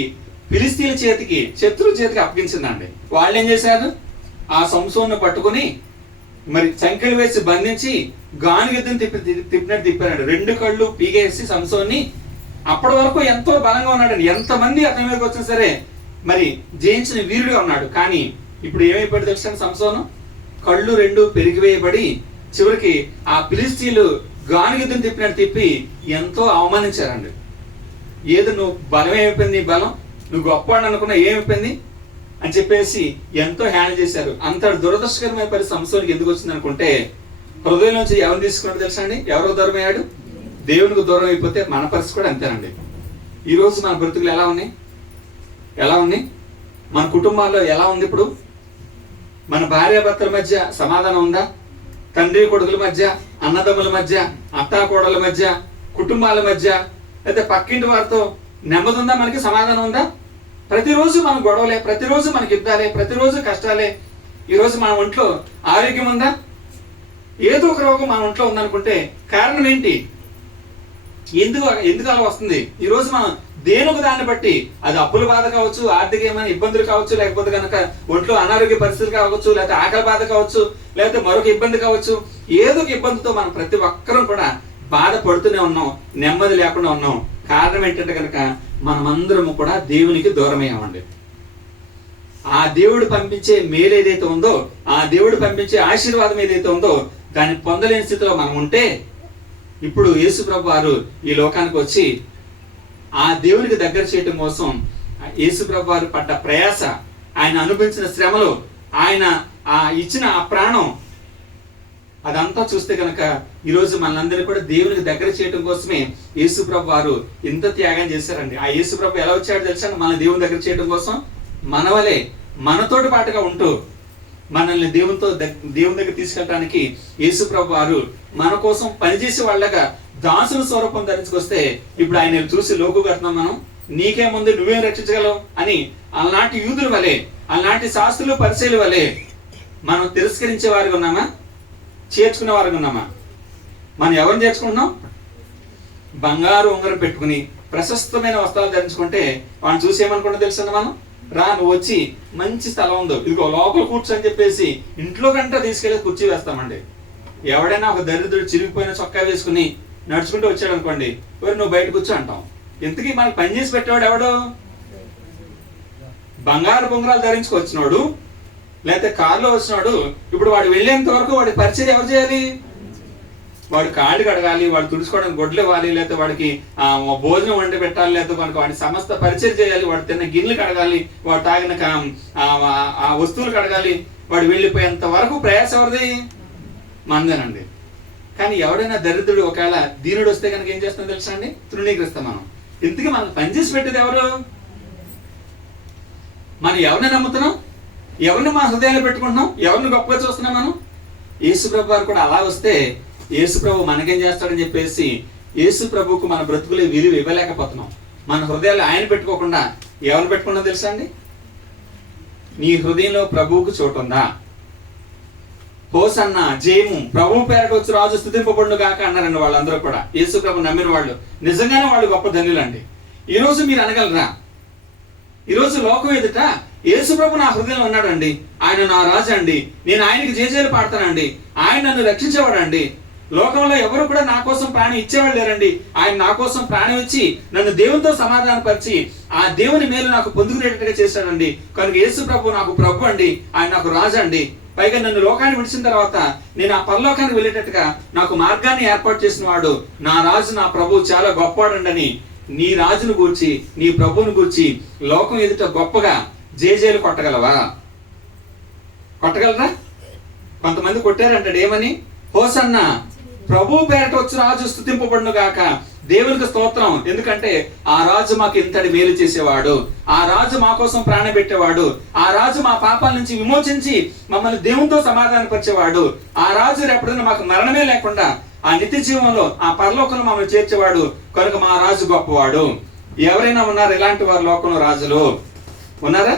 ఫిలిస్తీన్ల చేతికి, శత్రువు చేతికి అప్పగించిందండి. వాళ్ళు ఏం చేశారు? ఆ సంసోన్ను పట్టుకుని మరి చంకెలు వేసి బంధించి గానుగెద్దుని తిప్పినట్టు తిప్పారండి. 2 కళ్ళు పీగేసి సంసోన్ని, అప్పటి వరకు ఎంతో బలంగా ఉన్నాడండి, ఎంతమంది అతని మీదకి వచ్చినా సరే మరి జయించిన వీరుడిగా ఉన్నాడు. కానీ ఇప్పుడు ఏమైపోయాడు తెలుసా? సంసోను కళ్ళు 2 పెరిగివేయబడి చివరికి ఆ ఫిలిస్తీన్లు గానుగెద్దుని తిప్పినట్టు తిప్పి ఎంతో అవమానించారండి. ఏదో నువ్వు బలం ఏమైపోయింది, బలం నువ్వు గొప్పవాడు అనుకున్నా ఏమైపోయింది అని చెప్పేసి ఎంతో హ్యాండిల్ చేశారు. అంత దురదృష్టకరమైన పరిస్థితి సంసోనికి ఎందుకు వచ్చింది అనుకుంటే, హృదయం నుంచి ఎవరిని తీసుకున్నాడు తెలుసా అండి? ఎవరో దూరం అయ్యాడు? దేవునికి దూరం అయిపోతే మన పరిస్థితి కూడా అంతేనండి. ఈరోజు మన బ్రతుకులు ఎలా ఉన్నాయి? ఎలా ఉన్నాయి? మన కుటుంబాల్లో ఎలా ఉంది? ఇప్పుడు మన భార్యాభర్తల మధ్య సమాధానం ఉందా? తండ్రి కొడుకుల మధ్య, అన్నదమ్ముల మధ్య, అత్తాకోడల మధ్య, కుటుంబాల మధ్య, లేదా పక్కింటి వారితో నెమ్మది ఉందా? మనకి సమాధానం ఉందా? ప్రతిరోజు మన గొడవలే, ప్రతిరోజు మనకి యుద్ధాలే, ప్రతిరోజు కష్టాలే. ఈరోజు మన ఒంట్లో ఆరోగ్యం ఉందా? ఏదో ఒక రోగం మన ఒంట్లో ఉందనుకుంటే కారణం ఏంటి? ఎందుకు అలా వస్తుంది? ఈరోజు మనం దేనికి దాన్ని బట్టి, అది అప్పుల బాధ కావచ్చు, ఆర్థిక ఏమైనా ఇబ్బందులు కావచ్చు, లేకపోతే కనుక ఒంట్లో అనారోగ్య పరిస్థితులు కావచ్చు, లేకపోతే ఆకలి బాధ కావచ్చు, లేకపోతే మరొక ఇబ్బంది కావచ్చు, ఏదో ఒక ఇబ్బందితో మనం ప్రతి ఒక్కరూ కూడా బాధపడుతూనే ఉన్నాం, నెమ్మది లేకుండా ఉన్నాం. కారణం ఏంటంటే కనుక మనమందరము కూడా దేవునికి దూరమయ్యామండి. ఆ దేవుడు పంపించే మేలు ఏదైతే ఉందో, ఆ దేవుడు పంపించే ఆశీర్వాదం ఏదైతే ఉందో దాన్ని పొందలేని స్థితిలో మనం ఉంటే, ఇప్పుడు యేసుప్రభు వారు ఈ లోకానికి వచ్చి ఆ దేవునికి దగ్గర చేయటం కోసం యేసుప్రభు వారు పడ్డ ప్రయాస, ఆయన అనుభవించిన శ్రమలు, ఆయన ఇచ్చిన ఆ ప్రాణం, అదంతా చూస్తే కనుక ఈరోజు మనందరినీ కూడా దేవునికి దగ్గర చేయడం కోసమే యేసుప్రభు వారు ఇంత త్యాగం చేశారండి. ఆ యేసుప్రభు ఎలా వచ్చాడో తెలుసా? మన దేవుని దగ్గర చేయడం కోసం మనవలే మనతోటి పాటుగా ఉంటూ మనల్ని దేవుని దగ్గర తీసుకెళ్ళడానికి యేసుప్రభు వారు మన కోసం పనిచేసే వాళ్ళగా దాసుల స్వరూపం ధరించుకొస్తే ఇప్పుడు ఆయన చూసి లోకు కడుతున్నాం మనం, నీకేముంది, నువ్వేం రక్షించగలవు అని అలాంటి యూదుల వలె, అలాంటి శాస్త్రులు పరిచయుల వలె మనం తిరస్కరించే వారిగా ఉన్నామా? చేర్చుకునే వారిగా ఉన్నామా? మనం ఎవరిని చేర్చుకుంటున్నాం? బంగారు ఉంగరం పెట్టుకుని ప్రశస్తమైన వస్త్రాలు ధరించుకుంటే వాడిని చూసి ఏమనుకుంటా తెలుసా? మనం రా, నువ్వు వచ్చి మంచి స్థలం ఉందో ఇదిగో లోపల కూర్చొని చెప్పేసి ఇంట్లో కంటే తీసుకెళ్ళి కుర్చీ వేస్తామండి. ఎవడైనా ఒక దరిద్రుడు చిరిగిపోయిన చొక్కా వేసుకుని నడుచుకుంటూ వచ్చాడు అనుకోండి, నువ్వు బయట కూర్చో అంటాం. ఇంతకీ మనకి పని చేసి పెట్టేవాడు ఎవడు? బంగారు బొంగరాలు ధరించుకొచ్చినాడు, లేకపోతే కారులో వచ్చినాడు. ఇప్పుడు వాడు వెళ్ళేంత వరకు వాడి పరిచయం ఎవరు చేయాలి? వాడు కాళ్ళు కడగాలి, వాడు తుడుచుకోవడానికి గొడ్లు ఇవ్వాలి, లేకపోతే వాడికి భోజనం వండి పెట్టాలి, లేకపోతే మనకు వాడి సమస్త పరిచయం చేయాలి, వాడు తిన్న గిన్నెలు కడగాలి, వాడు తాగిన ఆ వస్తువులు కడగాలి. వాడు వెళ్ళిపోయేంత వరకు ప్రయాస ఎవరిది? మందేనండి. కానీ ఎవడైనా దరిద్రుడు ఒకవేళ దీనుడు వస్తే కనుక ఏం చేస్తాం తెలుసా అండి? తృణీకరిస్తాం మనం. ఇంతకీ మనకు పనిచేసి పెట్టేది ఎవరు? మనం ఎవరిని నమ్ముతున్నాం? ఎవరిని మన హృదయాలు పెట్టుకుంటున్నాం? ఎవరిని గొప్పగా చూస్తున్నాం మనం? యేసుప్రభు వారు కూడా అలా వస్తే యేసుప్రభు మనకేం చేస్తాడని చెప్పేసి యేసుప్రభుకు మన బ్రతుకులే విలువ ఇవ్వలేకపోతున్నాం. మన హృదయాలు ఆయన పెట్టుకోకుండా ఎవరిని పెట్టుకున్నా తెలుసా అండి? నీ హృదయంలో ప్రభువుకు చోటు ఉందా? హోసన్న జయము, ప్రభువు పేరట వచ్చి రాజు స్తుతింపబడును గాక అన్నారండి వాళ్ళందరూ కూడా. యేసు ప్రభు నమ్మిన వాళ్ళు నిజంగానే వాళ్ళు గొప్ప ధన్యులండి. ఈరోజు మీరు అనగలరా? ఈరోజు లోకం ఎదుట యేసు ప్రభు నా హృదయంలో ఉన్నాడండి, ఆయన నా రాజు అండి, నేను ఆయనకి జేజేలు పాడతానండి, ఆయన నన్ను రక్షించేవాడండి, లోకంలో ఎవరు కూడా నా కోసం ప్రాణం ఇచ్చేవాళ్ళు లేరండి, ఆయన నా కోసం ప్రాణం ఇచ్చి నన్ను దేవునితో సమాధానపరిచి ఆ దేవుని మేలు నాకు పొందుకునేటట్టుగా చేశాడండి, కనుక యేసు ప్రభు నాకు ప్రభు అండి, ఆయన నాకు రాజు అండి, పైగా నన్ను లోకాన్ని విడిచిన తర్వాత నేను ఆ పరలోకానికి వెళ్ళేటట్టుగా నాకు మార్గాన్ని ఏర్పాటు చేసిన వాడు నా రాజు, నా ప్రభు చాలా గొప్పవాడండి. నీ రాజును గూర్చి, నీ ప్రభువును గూర్చి లోకం ఎదుట గొప్పగా జేజేలు కొట్టగలవా? కొట్టగలరా? కొంతమంది కొట్టారంటాడు. ఏమని? హోసన్న, ప్రభు పేరట వచ్చి రాజు స్తుతింపబడును గాక, దేవునికి స్తోత్రం, ఎందుకంటే ఆ రాజు మాకు ఇంతటి మేలు చేసేవాడు, ఆ రాజు మా కోసం ప్రాణం పెట్టేవాడు, ఆ రాజు మా పాపాల నుంచి విమోచించి మమ్మల్ని దేవునితో సమాధానపరిచేవాడు, ఆ రాజు రేపటిన మాకు మరణమే లేకుండా ఆ నిత్య జీవంలో ఆ పరలోకంలో మమ్మల్ని చేర్చేవాడు, కనుక మా రాజు గొప్పవాడు. ఎవరైనా ఉన్నారు ఇలాంటి వారు లోకంలో? రాజులు ఉన్నారా?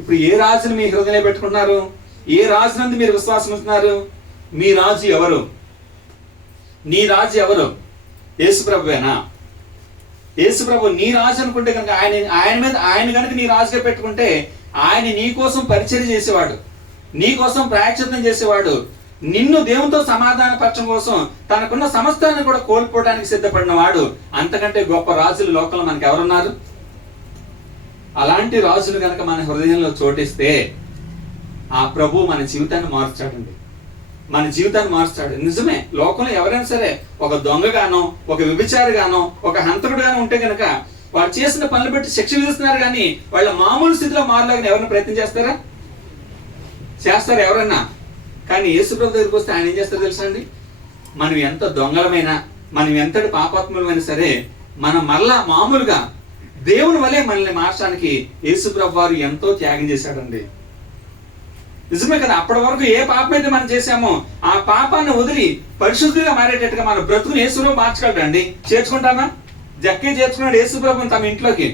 ఇప్పుడు ఏ రాజుని మీ హృదయంలో పెట్టుకున్నారు? ఏ రాజు నందు మీరు విశ్వాసం ఉంటున్నారు? మీ రాజు ఎవరు? నీ రాజు ఎవరు? యేసుప్రభువేనా? యేసుప్రభు నీ రాజు అనుకుంటే కనుక ఆయన కనుక నీ రాజుగా పెట్టుకుంటే ఆయన నీ కోసం పరిచర్య చేసేవాడు, నీ కోసం ప్రాయశ్చిత్తం చేసేవాడు, నిన్ను దేవునితో సమాధాన పరచడం కోసం తనకున్న సమస్తాన్ని కూడా కోల్పోవడానికి సిద్ధపడిన వాడు. అంతకంటే గొప్ప రాజులు లోకంలో మనకి ఎవరున్నారు? అలాంటి రాజులు కనుక మన హృదయంలో చోటిస్తే ఆ ప్రభు మన జీవితాన్ని మార్చాడండి, మన జీవితాన్ని మార్చాడు. నిజమే, లోకంలో ఎవరైనా సరే ఒక దొంగగానో, ఒక వ్యభిచారిగానో, ఒక హంతకుడుగానో ఉంటే కనుక వాడు చేసిన పనులు బట్టి శిక్ష విధిస్తున్నారు, కానీ వాళ్ళ మామూలు స్థితిలో మారలాగా ఎవరైనా ప్రయత్నం చేస్తారా? చేస్తారు ఎవరన్నా? కానీ యేసుప్రభు దగ్గరికి వస్తే ఆయన ఏం చేస్తారు తెలుసా అండి? మనం ఎంత దొంగలమైనా, మనం ఎంతటి పాపాత్ములమైనా సరే మనం మళ్ళా మామూలుగా దేవుని వలె మనల్ని మార్చడానికి యేసుప్రభు వారు ఎంతో త్యాగం చేశాడండి. నిజమే కదా? అప్పటి వరకు ఏ పాపం అయితే మనం చేశామో ఆ పాపాన్ని వదిలి పరిశుద్ధిగా మారేటట్టుగా మన బ్రతుకుని యేసుప్రభు మార్చగలడండి. చేర్చుకుంటామా? జక్కే చేర్చుకున్నాడు యేసుప్రభుని తమ ఇంట్లోకి.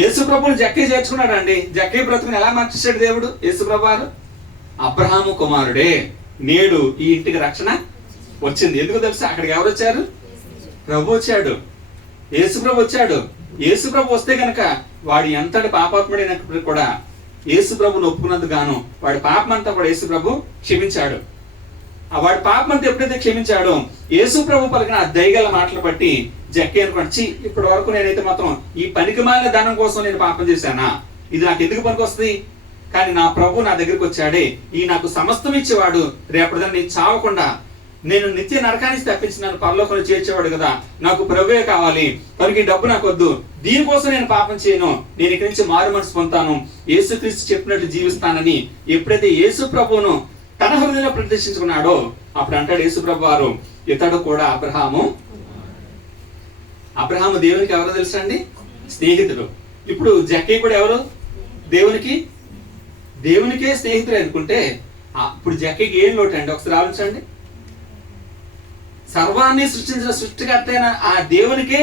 యేసుప్రభుని జక్కే చేర్చుకున్నాడు అండి. జక్కే బ్రతుకుని ఎలా మార్చేశాడు దేవుడు? యేసుప్రభు వారు అబ్రహాము కుమారుడే, నేడు ఈ ఇంటికి రక్షణ వచ్చింది. ఎందుకు తెలుసా? అక్కడికి ఎవరు వచ్చారు? ప్రభు వచ్చాడు, యేసుప్రభు వచ్చాడు. యేసుప్రభు వస్తే కనుక వాడు ఎంతటి పాపాత్ముడైనప్పుడు కూడా యేసుప్రభుని ఒప్పుకున్నందుకు గాను వాడి పాపం అంతా కూడా యేసుప్రభు క్షమించాడు. ఆ వాడి పాపం అంతా ఎప్పుడైతే క్షమించాడో యేసుప్రభు పలికిన ఆ దయగల మాటలు బట్టి జక్కే అనుకోండి, ఇప్పటి వరకు నేనైతే మాత్రం ఈ పనికిమాలిన ధనం కోసం నేను పాపం చేశానా? ఇది నాకు ఎందుకు పనికి వస్తుంది? కానీ నా ప్రభు నా దగ్గరికి వచ్చాడే, ఈ నాకు సమస్తం ఇచ్చేవాడు, రేపటిదాన్ని నేను చావకుండా నేను నిత్య నరకానికి తప్పించి నన్ను పరలోకంలో చేర్చేవాడు కదా, నాకు ప్రభువే కావాలి, కనుక ఈ డబ్బు నాకు వద్దు, దీనికోసం నేను పాపం చేయను, నేను ఇక్కడి నుంచి మారు మనసు పొందుతాను, యేసుక్రీస్తు చెప్పినట్టు జీవిస్తానని ఎప్పుడైతే యేసు ప్రభువును తన హృదయంలో ప్రతిష్ఠించుకున్నాడో అప్పుడు అంటాడు యేసుప్రభు వారు, ఇతడు కూడా అబ్రహాము దేవునికి ఎవరో తెలుసా అండి? స్నేహితుడు. ఇప్పుడు జక్కీ కూడా ఎవరు? దేవునికే స్నేహితుడు అనుకుంటే ఇప్పుడు జక్కీకి ఏం లోటు అండి? ఒకసారి ఆలోచించండి. సర్వాన్ని సృష్టించిన సృష్టికర్త అయిన ఆ దేవునికే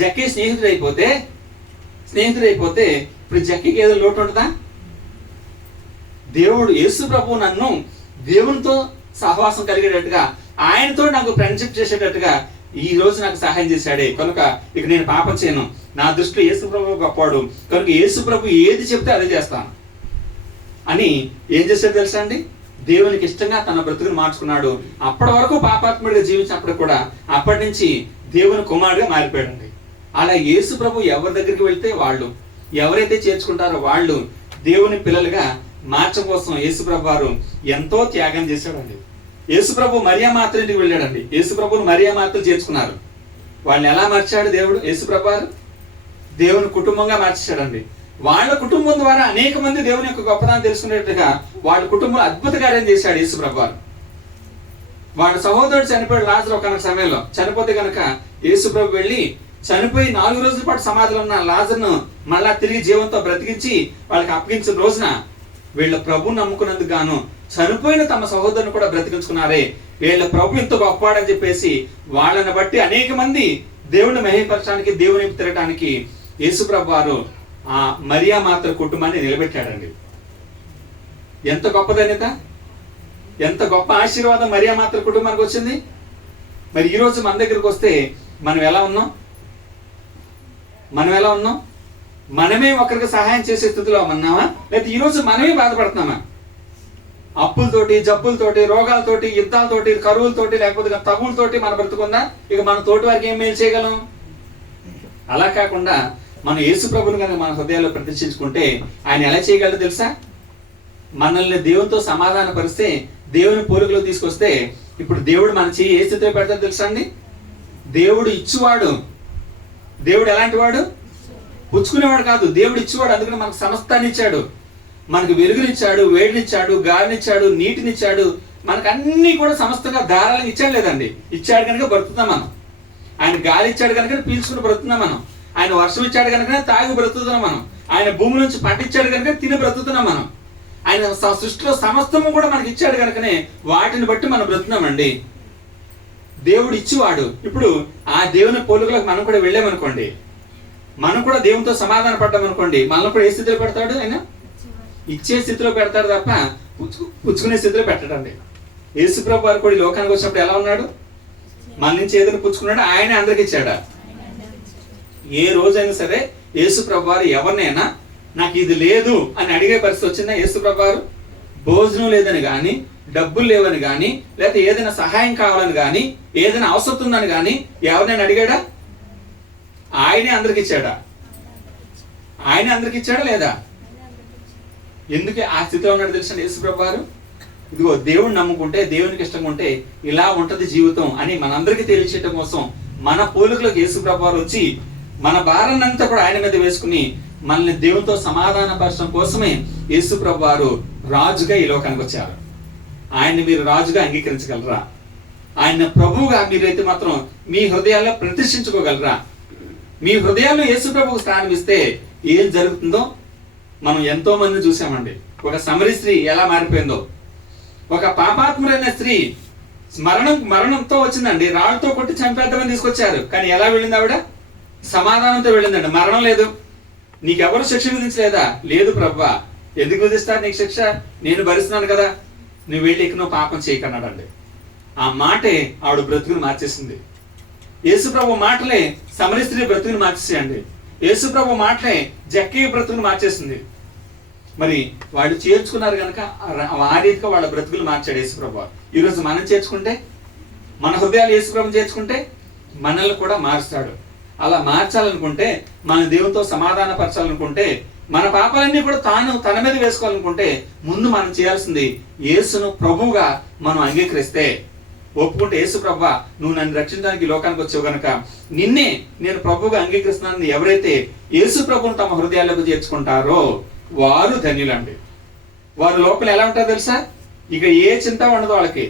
జక్కీ స్నేహితుడైపోతే ఇప్పుడు జక్కీకి ఏదో లోటు ఉంటుందా? దేవుడు యేసు ప్రభు నన్ను దేవునితో సహవాసం కలిగేటట్టుగా, ఆయనతో నాకు ఫ్రెండ్షిప్ చేసేటట్టుగా ఈ రోజు నాకు సహాయం చేశాడే, కనుక ఇక నేను పాపం చేయను, నా దృష్టిలో యేసు ప్రభు గొప్పవాడు, కనుక యేసు ప్రభు ఏది చెప్తే అదే చేస్తాను అని ఏం చేశాడు తెలుసా అండి? దేవునికి ఇష్టంగా తన బ్రతుకుని మార్చుకున్నాడు. అప్పటి వరకు పాపాత్ముడిగా జీవించినప్పుడు కూడా అప్పటి నుంచి దేవుని కుమారుడిగా మారిపోయాడండి. అలా యేసు ప్రభు ఎవరి దగ్గరికి వెళ్తే వాళ్ళు, ఎవరైతే చేర్చుకుంటారో వాళ్ళు దేవుని పిల్లలుగా మార్చడం కోసం యేసు ప్రభు వారు ఎంతో త్యాగం చేశాడండి. యేసు ప్రభు మరియా మాత ఇంటికి వెళ్ళాడండి. యేసు ప్రభుని మరియా మాతలు చేర్చుకున్నారు. వాళ్ళని ఎలా మార్చాడు దేవుడు? యేసు ప్రభు వారు దేవుని కుటుంబంగా మార్చాడండి. వాళ్ళ కుటుంబం ద్వారా అనేక మంది దేవుని యొక్క గొప్పదాన్ని తెలుసుకునేట్టుగా వాళ్ళ కుటుంబంలో అద్భుత కార్యం చేశాడు యేసు ప్రభు వారు. వాళ్ళ సహోదరుడు చనిపోయాడు లాజరు ఒక సమయంలో. చనిపోతే కనుక యేసు ప్రభు వెళ్ళి చనిపోయి 4 రోజుల పాటు సమాధిలో ఉన్న లాజరును మళ్ళా తిరిగి జీవంతో బ్రతికించి వాళ్ళకి అప్పగించిన రోజున వీళ్ళ ప్రభు నమ్ముకున్నందుకు గాను చనిపోయిన తమ సహోదరుని కూడా బ్రతికించుకున్నారే, వీళ్ళ ప్రభు ఎంతో గొప్పవాడని చెప్పేసి వాళ్ళని బట్టి అనేక మంది దేవుని మహిమపరచడానికి, దేవుని తిరగటానికి యేసు ప్రభు వారు ఆ మరియా మాత కుటుంబాన్ని నిలబెట్టాడండి. ఎంత గొప్ప ధన్యత, ఎంత గొప్ప ఆశీర్వాదం మరియా మాత కుటుంబానికి వచ్చింది. మరి ఈరోజు మన దగ్గరికి వస్తే మనం ఎలా ఉన్నాం? మనమే ఒకరికి సహాయం చేసే స్థితిలో ఉన్నామా, లేకపోతే ఈరోజు మనమే బాధపడుతున్నామా? అప్పులతోటి, జబ్బులతోటి, రోగాలతోటి, యుద్ధాలతోటి, కరువులతోటి, లేకపోతే తగులతోటి మన బ్రతుకుందా? ఇక మన తోటి వారికి ఏం మేలు చేయగలం? అలా కాకుండా మనం యేసు ప్రభుని కనుక మన హృదయాల్లో ప్రతిష్ఠించుకుంటే ఆయన ఎలా చేయగలరు తెలుసా? మనల్ని దేవునితో సమాధాన పరిస్తే, దేవుని పోలికలో తీసుకొస్తే, ఇప్పుడు దేవుడు మన చెయ్యి ఏ స్థితిలో పెడతాడు తెలుసా అండి? దేవుడు ఇచ్చువాడు. దేవుడు ఎలాంటి వాడు? పుచ్చుకునేవాడు కాదు, దేవుడు ఇచ్చేవాడు. అందుకని మనకు సమస్తాన్ని ఇచ్చాడు. మనకు వెలుగునిచ్చాడు, వేడినిచ్చాడు, గాలినిచ్చాడు, నీటినిచ్చాడు. మనకు అన్ని కూడా సమస్తంగా ధారాళంగా ఇచ్చాడు. లేదండి, ఇచ్చాడు కనుక బ్రతుకుతాం మనం. ఆయన గాలి ఇచ్చాడు కనుక పీల్చుకుని బ్రతుకుతున్నాం మనం. ఆయన వర్షం ఇచ్చాడు కనుక తాగి బ్రతుకుతున్నాం మనం. ఆయన భూమి నుంచి పంట ఇచ్చాడు కనుక తిని బ్రతుకుతున్నాం మనం. ఆయన సృష్టిలో సమస్తము కూడా మనకి ఇచ్చాడు కనుకనే వాటిని బట్టి మనం బ్రతుకున్నామండి. దేవుడు ఇచ్చేవాడు. ఇప్పుడు ఆ దేవుని పోలుకలకు మనం కూడా వెళ్ళామనుకోండి, మనం కూడా దేవునితో సమాధాన పడ్డామనుకోండి, మనల్ని కూడా ఏ స్థితిలో పెడతాడు? ఆయన ఇచ్చే స్థితిలో పెడతాడు తప్ప పుచ్చుకునే స్థితిలో పెట్టడండి. యేసు ప్రభు వారు కూడా లోకానికి వచ్చినప్పుడు ఎలా ఉన్నాడు? మన నుంచి ఏదైనా పుచ్చుకున్నాడు, ఆయన అందరికి ఇచ్చాడా? ఏ రోజైనా సరే యేసు ప్రభు వారు ఎవరినైనా నాకు ఇది లేదు అని అడిగే పరిస్థితి వచ్చిందా? యేసు ప్రభు వారు భోజనం లేదని కానీ, డబ్బులు లేవని కానీ, లేకపోతే ఏదైనా సహాయం కావాలని కానీ, ఏదైనా అవసరం ఉందని కానీ ఎవరినైనా అడిగాడా? ఆయనే అందరికి ఇచ్చాడా? ఆయనే అందరికి ఇచ్చాడా లేదా? ఎందుకే ఆ స్థితిలో ఉన్నాడు తెలుసండి యేసు ప్రభు వారు? ఇదిగో దేవుని నమ్ముకుంటే, దేవునికి ఇష్టంగా ఉంటే ఇలా ఉంటది జీవితం అని మనందరికీ తెలియచేయటం కోసం మన పోలికలకు యేసు ప్రభు వారు వచ్చి మన భారాన్ని అంతా కూడా ఆయన మీద వేసుకుని మనల్ని దేవునితో సమాధాన పరచడం కోసమే యేసు ప్రభు వారు రాజుగా ఈ లోకానికి వచ్చారు. ఆయన్ని మీరు రాజుగా అంగీకరించగలరా? ఆయన ప్రభువుగా మీరైతే మాత్రం మీ హృదయాల్లో ప్రతిష్ఠించుకోగలరా? మీ హృదయాల్లో యేసు ప్రభువుకు స్థానం ఇస్తే ఏం జరుగుతుందో మనం ఎంతో మంది చూసామండి. ఒక సమరీ స్త్రీ ఎలా మారిపోయిందో, ఒక పాపాత్మురైన స్త్రీ మరణంతో వచ్చిందండి. రాళ్ళతో కొట్టి చంపేద్దామని తీసుకొచ్చారు, కానీ ఎలా వెళ్ళింది ఆవిడ? సమాధానంతో వెళ్ళిందండి. మరణం లేదు, నీకెవరు శిక్ష విధించలేదా? లేదు ప్రభువా. ఎందుకు విధిస్తారు నీకు శిక్ష? నేను భరిస్తున్నాను కదా, నువ్వు వెళ్ళి ఇక నువ్వు పాపం చేయకన్నాడండి. ఆ మాటే ఆవిడ బ్రతుకుని మార్చేసింది. యేసు ప్రభు మాటలే సమరీ స్త్రీ బ్రతుకుని మార్చేసేయండి. యేసు ప్రభు మాటలే జక్కయ్య బ్రతుకుని మార్చేసింది. మరి వాళ్ళు చేర్చుకున్నారు కనుక ఆ రీతిగా వాళ్ళ బ్రతుకులు మార్చాడు యేసు ప్రభు. ఈరోజు మనం చేర్చుకుంటే, మన హృదయాలు యేసు ప్రభుని చేర్చుకుంటే మనల్ని కూడా మారుస్తాడు. అలా మార్చాలనుకుంటే, మన దేవునితో సమాధాన పరచాలనుకుంటే, మన పాపాలన్నీ కూడా తన మీద వేసుకోవాలనుకుంటే ముందు మనం చేయాల్సింది యేసును ప్రభువుగా మనం అంగీకరిస్తే, ఒప్పుకుంటే, యేసు ప్రభువా నువ్వు నన్ను రక్షించడానికి లోకానికి వచ్చావు కనుక నిన్నే నేను ప్రభువుగా అంగీకరిస్తున్నానని ఎవరైతే యేసు ప్రభువును తమ హృదయాలకు చేర్చుకుంటారో వారు ధన్యులండి. వారు లోపల ఎలా ఉంటారో తెలుసా? ఇక ఏ చింత ఉండదు, వాళ్ళకి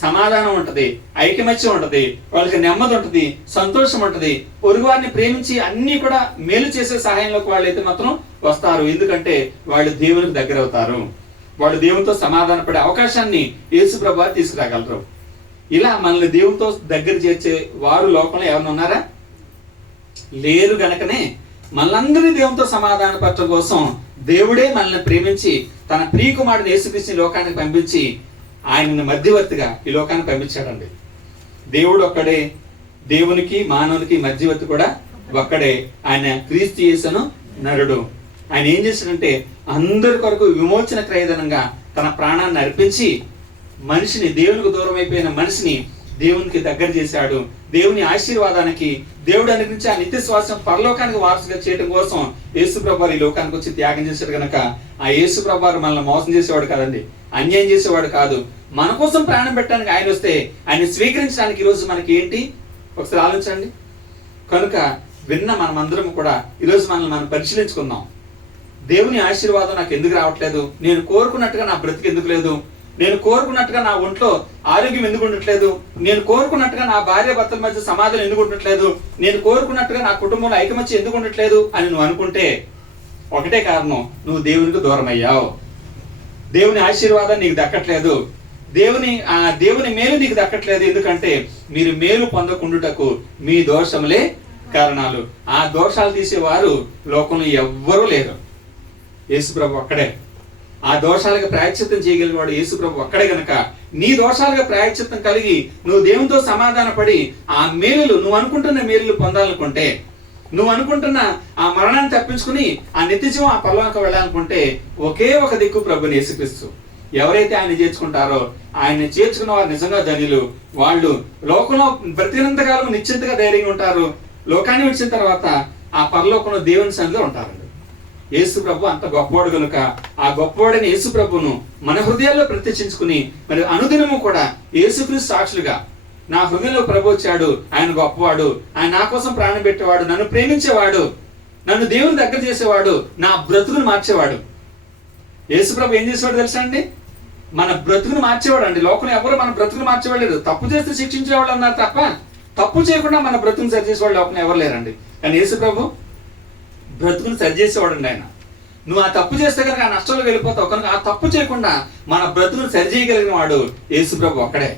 సమాధానం ఉంటది, ఐకమత్యం ఉంటది, వాళ్ళకి నెమ్మది ఉంటది, సంతోషం ఉంటది. పొరుగు వారిని ప్రేమించి అన్ని కూడా మేలు చేసే సహాయంలోకి వాళ్ళైతే మాత్రం వస్తారు. ఎందుకంటే వాళ్ళు దేవునికి దగ్గర అవుతారు. వాళ్ళు దేవునితో సమాధాన పడే అవకాశాన్ని యేసు ప్రభువు తీసుకురాగలరు. ఇలా మనల్ని దేవునితో దగ్గర చేర్చే వారు లోకంలో ఎవరైనా ఉన్నారా? లేరు. గనకనే మనలందరినీ దేవునితో సమాధాన పరచడం కోసం దేవుడే మనల్ని ప్రేమించి తన ప్రియకుమారుని యేసుక్రీస్తుని లోకానికి పంపించి ఆయనను మధ్యవర్తిగా ఈ లోకానికి పంపించాడండి. దేవుడు ఒక్కడే, దేవునికి మానవునికి మధ్యవర్తి కూడా ఒక్కడే. ఆయన క్రీస్తు యేసును నరుడు. ఆయన ఏం చేశాడంటే అందరి కొరకు విమోచన క్రయధనంగా తన ప్రాణాన్ని అర్పించి మనిషిని, దేవునికి దూరం అయిపోయిన మనిషిని దేవునికి దగ్గర చేశాడు. దేవుని ఆశీర్వాదానికి, దేవుడు అనుగ్రహించి ఆ నిత్య శ్వాసం పరలోకానికి వారసుగా చేయడం కోసం యేసు ప్రభువారు ఈ లోకానికి వచ్చి త్యాగం చేశాడు కనుక ఆ యేసు ప్రభువారు మనల్ని మోసం చేసేవాడు కాదండి, అన్యాయం చేసేవాడు కాదు. మన కోసం ప్రాణం పెట్టడానికి ఆయన వస్తే ఆయన స్వీకరించడానికి ఈరోజు మనకి ఏంటి ఒకసారి ఆలోచించండి. కనుక విన్న మనమందరం కూడా ఈరోజు మనల్ని మనం పరిశీలించుకుందాం. దేవుని ఆశీర్వాదం నాకు ఎందుకు రావట్లేదు? నేను కోరుకున్నట్టుగా నా బ్రతికి ఎందుకు లేదు? నేను కోరుకున్నట్టుగా నా ఒంట్లో ఆరోగ్యం ఎందుకు ఉండట్లేదు, నేను కోరుకున్నట్టుగా నా భార్య భర్తల మధ్య సమాధానం ఎందుకు ఉండట్లేదు, నేను కోరుకున్నట్టుగా నా కుటుంబంలో ఐకమత్యం ఎందుకు ఉండట్లేదు అని నువ్వు అనుకుంటే ఒకటే కారణం, నువ్వు దేవునికి దూరం అయ్యావు. దేవుని ఆశీర్వాదం నీకు దక్కట్లేదు, దేవుని మేలు నీకు దక్కట్లేదు. ఎందుకంటే మీరు మేలు పొందకుండుటకు మీ దోషములే కారణాలు. ఆ దోషాలు తీసేవారు లోకంలో ఎవ్వరూ లేరు, యేసుప్రభు ఒక్కడే. ఆ దోషాలకు ప్రాయశ్చిత్తం చేయగలిగినవాడు యేసుప్రభు ఒక్కడే గనక నీ దోషాలుగా ప్రాయశ్చిత్తం కలిగి నువ్వు దేవునితో సమాధాన పడి ఆ మేలులు, నువ్వు అనుకుంటున్న మేలులు పొందాలనుకుంటే, నువ్వు అనుకుంటున్న ఆ మరణాన్ని తప్పించుకుని ఆ నిత్యజీవం ఆ పరలోకానికి వెళ్ళాలనుకుంటే ఒకే ఒక దిక్కు ప్రభుని యేసుక్రీస్తు. ఎవరైతే ఆయన చేర్చుకుంటారో, ఆయన చేర్చుకున్న వారు నిజంగా ధన్యులు. వాళ్ళు లోకంలో బ్రతికినంతకాలం నిశ్చింతగా ధైర్యంగా ఉంటారు. లోకాన్ని విడిచిన తర్వాత ఆ పరలోకంలో దేవుని సన్నిధిలో ఉంటారండి. యేసు ప్రభు అంత గొప్పవాడు కనుక ఆ గొప్పవాడైన యేసు ప్రభును మన హృదయాల్లో ప్రత్యక్షించుకుని మరి అనుదినము కూడా యేసుక్రీస్తు సాక్షులుగా, నా హృదయంలో ప్రభు వచ్చాడు, ఆయన గొప్పవాడు, ఆయన నా కోసం ప్రాణం పెట్టేవాడు, నన్ను ప్రేమించేవాడు, నన్ను దేవుని దగ్గర చేసేవాడు, నా బ్రతుకును మార్చేవాడు. యేసు ప్రభు ఏం చేసేవాడు తెలుసా అండి? మన బ్రతుకును మార్చేవాడు అండి. లోకంలో ఎవరు మన బ్రతుకును మార్చేవాళ్ళు. తప్పు చేస్తే శిక్షించేవాళ్ళు అన్నారు తప్ప తప్పు చేయకుండా మన బ్రతుకును సరిచేసేవాళ్ళు లోకంలో ఎవరు లేరండి. కానీ యేసు ప్రభు బ్రతుకుని సరిచేసేవాడు అండి. ఆయన నువ్వు ఆ తప్పు చేస్తే కనుక ఆ నష్టంలో వెళ్ళిపోతావు కనుక ఆ తప్పు చేయకుండా మన బ్రతుకుని సరిచేయగలిగిన వాడు యేసు ప్రభు ఒక్కడే.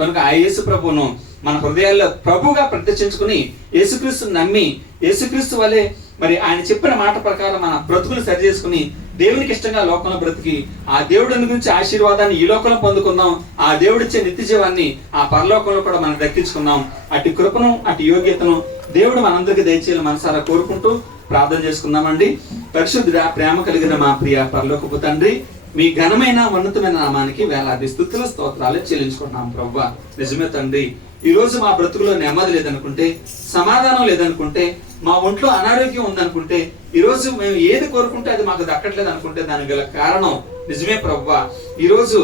కనుక ఆ యేసు ప్రభువును మన హృదయాల్లో ప్రభుగా ప్రతిష్ఠించుకుని యేసుక్రీస్తుని నమ్మి యేసుక్రీస్తు వలె మరి ఆయన చెప్పిన మాట ప్రకారం మన బ్రతుకులు సరి చేసుకుని దేవునికి ఇష్టంగా లోకంలో బ్రతికి ఆ దేవుడిని గురించి ఆశీర్వాదాన్ని ఈ లోకంలో పొందుకుందాం. ఆ దేవుడిచ్చే నిత్య జీవాన్ని ఆ పరలోకంలో కూడా మనం దక్కించుకుందాం. అటు కృపను అటు యోగ్యతను దేవుడు మనందరికీ దయచేయాలని మనసారా కోరుకుంటూ ప్రార్థన చేసుకుందామండి. పరిశుద్ధుడా, ప్రేమ కలిగిన మా ప్రియ పరలోకపు తండ్రి, మీ ఘనమైన ఉన్నతమైన నామానికి వేలాది స్తుతుల స్తోత్రాలు చెల్లించుకుంటున్నాం ప్రభువా. నిజమే తండ్రి, ఈ రోజు మా బ్రతుకులో నెమ్మది లేదనుకుంటే, సమాధానం లేదనుకుంటే, మా ఒంట్లో అనారోగ్యం ఉందనుకుంటే, ఈ రోజు మేము ఏది కోరుకుంటే అది మాకు దక్కట్లేదు అనుకుంటే దానికి గల కారణం నిజమే ప్రభువా. ఈ రోజు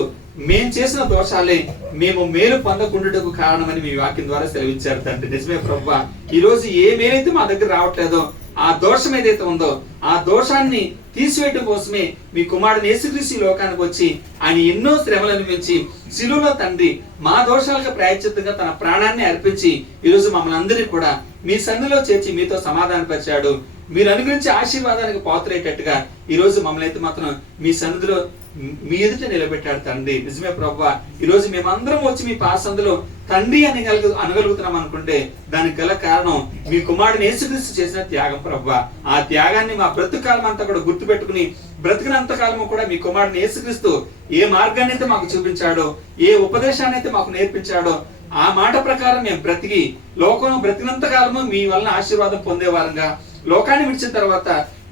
మేము చేసిన దోషాలే మేము మేలు పొందకుండుటకు కారణమని మీ వాక్యం ద్వారా సెలవిచ్చారు తండ్రి. నిజమే ప్రభువా. ఈ రోజు ఏ మేలైతే మా దగ్గర రావట్లేదో, ఆ దోషం ఏదైతే ఉందో ఆ దోషాన్ని తీసివేయటం కోసమే మీ కుమారుడు యేసుక్రీస్తు లోకానికి వచ్చి ఆయన ఎన్నో శ్రమలు అనిపించి శిలువలో తండ్రి మా దోషాలకు ప్రాయశ్చిత్తంగా తన ప్రాణాన్ని అర్పించి ఈరోజు మమ్మల్ని అందరినీ కూడా మీ సన్నిధిలో చేర్చి మీతో సమాధానపరిచాడు. మీరు అనుగురించి ఆశీర్వాదానికి పాత్రయ్యేటట్టుగా ఈ రోజు మమ్మల్ని అయితే మాత్రం మీ సన్నిధిలో మీ ఎదుట నిలబెట్టాడు తండ్రి. నిజమే ప్రభువా. ఈ రోజు మేమందరం వచ్చి మీ పాసందులో తండ్రి అని అనగలుగుతున్నాం అనుకుంటే దానికి గల కారణం మీ కుమారుడిని యేసుక్రీస్తు చేసిన త్యాగం ప్రభువా. ఆ త్యాగాన్ని మా బ్రతుకాలం అంతా కూడా గుర్తు పెట్టుకుని బ్రతికినంత కాలము కూడా మీ కుమారుడిని యేసుక్రీస్తు ఏ మార్గాన్ని అయితే మాకు చూపించాడో, ఏ ఉపదేశాన్ని అయితే మాకు నేర్పించాడో ఆ మాట ప్రకారం మేము బ్రతికి లోకంలో బ్రతికినంత కాలము మీ వలన ఆశీర్వాదం పొందేవారంగా, లోకాన్ని విడిచిన తర్వాత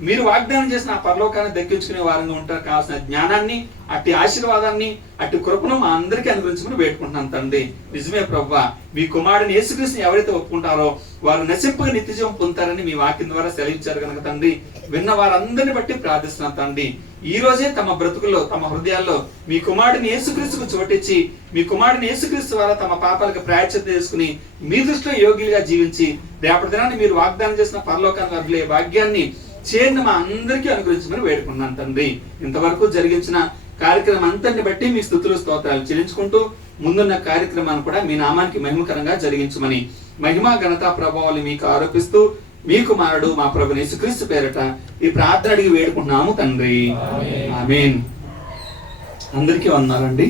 మీరు వాగ్దానం చేసిన ఆ పరలోకాన్ని దక్కించుకునే వారంగా ఉంటారు. కావాల్సిన జ్ఞానాన్ని, అట్టి ఆశీర్వాదాన్ని, అట్టి కృపను మా అందరికీ అనుగ్రహించుకుని వేడుకుంటున్నాను తండ్రి. నిజమే ప్రభువా. మీ కుమారుడిని యేసుక్రీస్తుని ఎవరైతే ఒప్పుకుంటారో వారు నశింపగా నిత్యజీవం పొందుతారని మీ వాక్యం ద్వారా సెలవించారు కనుక తండ్రి, విన్న వారందరిని బట్టి ప్రార్థిస్తున్నాం తండ్రి. ఈ రోజే తమ బ్రతుకుల్లో తమ హృదయాల్లో మీ కుమారుడిని యేసుక్రీస్తుకు చోటిచ్చి మీ కుమారుడిని యేసుక్రీస్తు ద్వారా తమ పాపాలకు ప్రాయశ్చిత్తం చేసుకుని మీ దృష్టిలో యోగ్యులుగా జీవించి రేపటి దినాన్ని మీరు వాగ్దానం చేసిన పరలోకాన్ని వదిలే భాగ్యాన్ని చేరిన మా అందరికీ అనుగ్రహించమని వేడుకున్నాను తండ్రి. ఇంతవరకు జరిగించిన కార్యక్రమం అంతటిని బట్టి మీ స్తుతులు స్తోత్రాలు చెల్లించుకుంటూ ముందున్న కార్యక్రమాన్ని కూడా మీ నామానికి మహిమకరంగా జరిగించమని మహిమ ఘనత ప్రభావాలు మీకు ఆరోపిస్తూ మీ కుమారుడు మా ప్రభువు యేసుక్రీస్తు పేరట ఈ ప్రార్థన అడిగి వేడుకుంటున్నాము తండ్రి. ఆమేన్. అందరికీ వందనాలండి.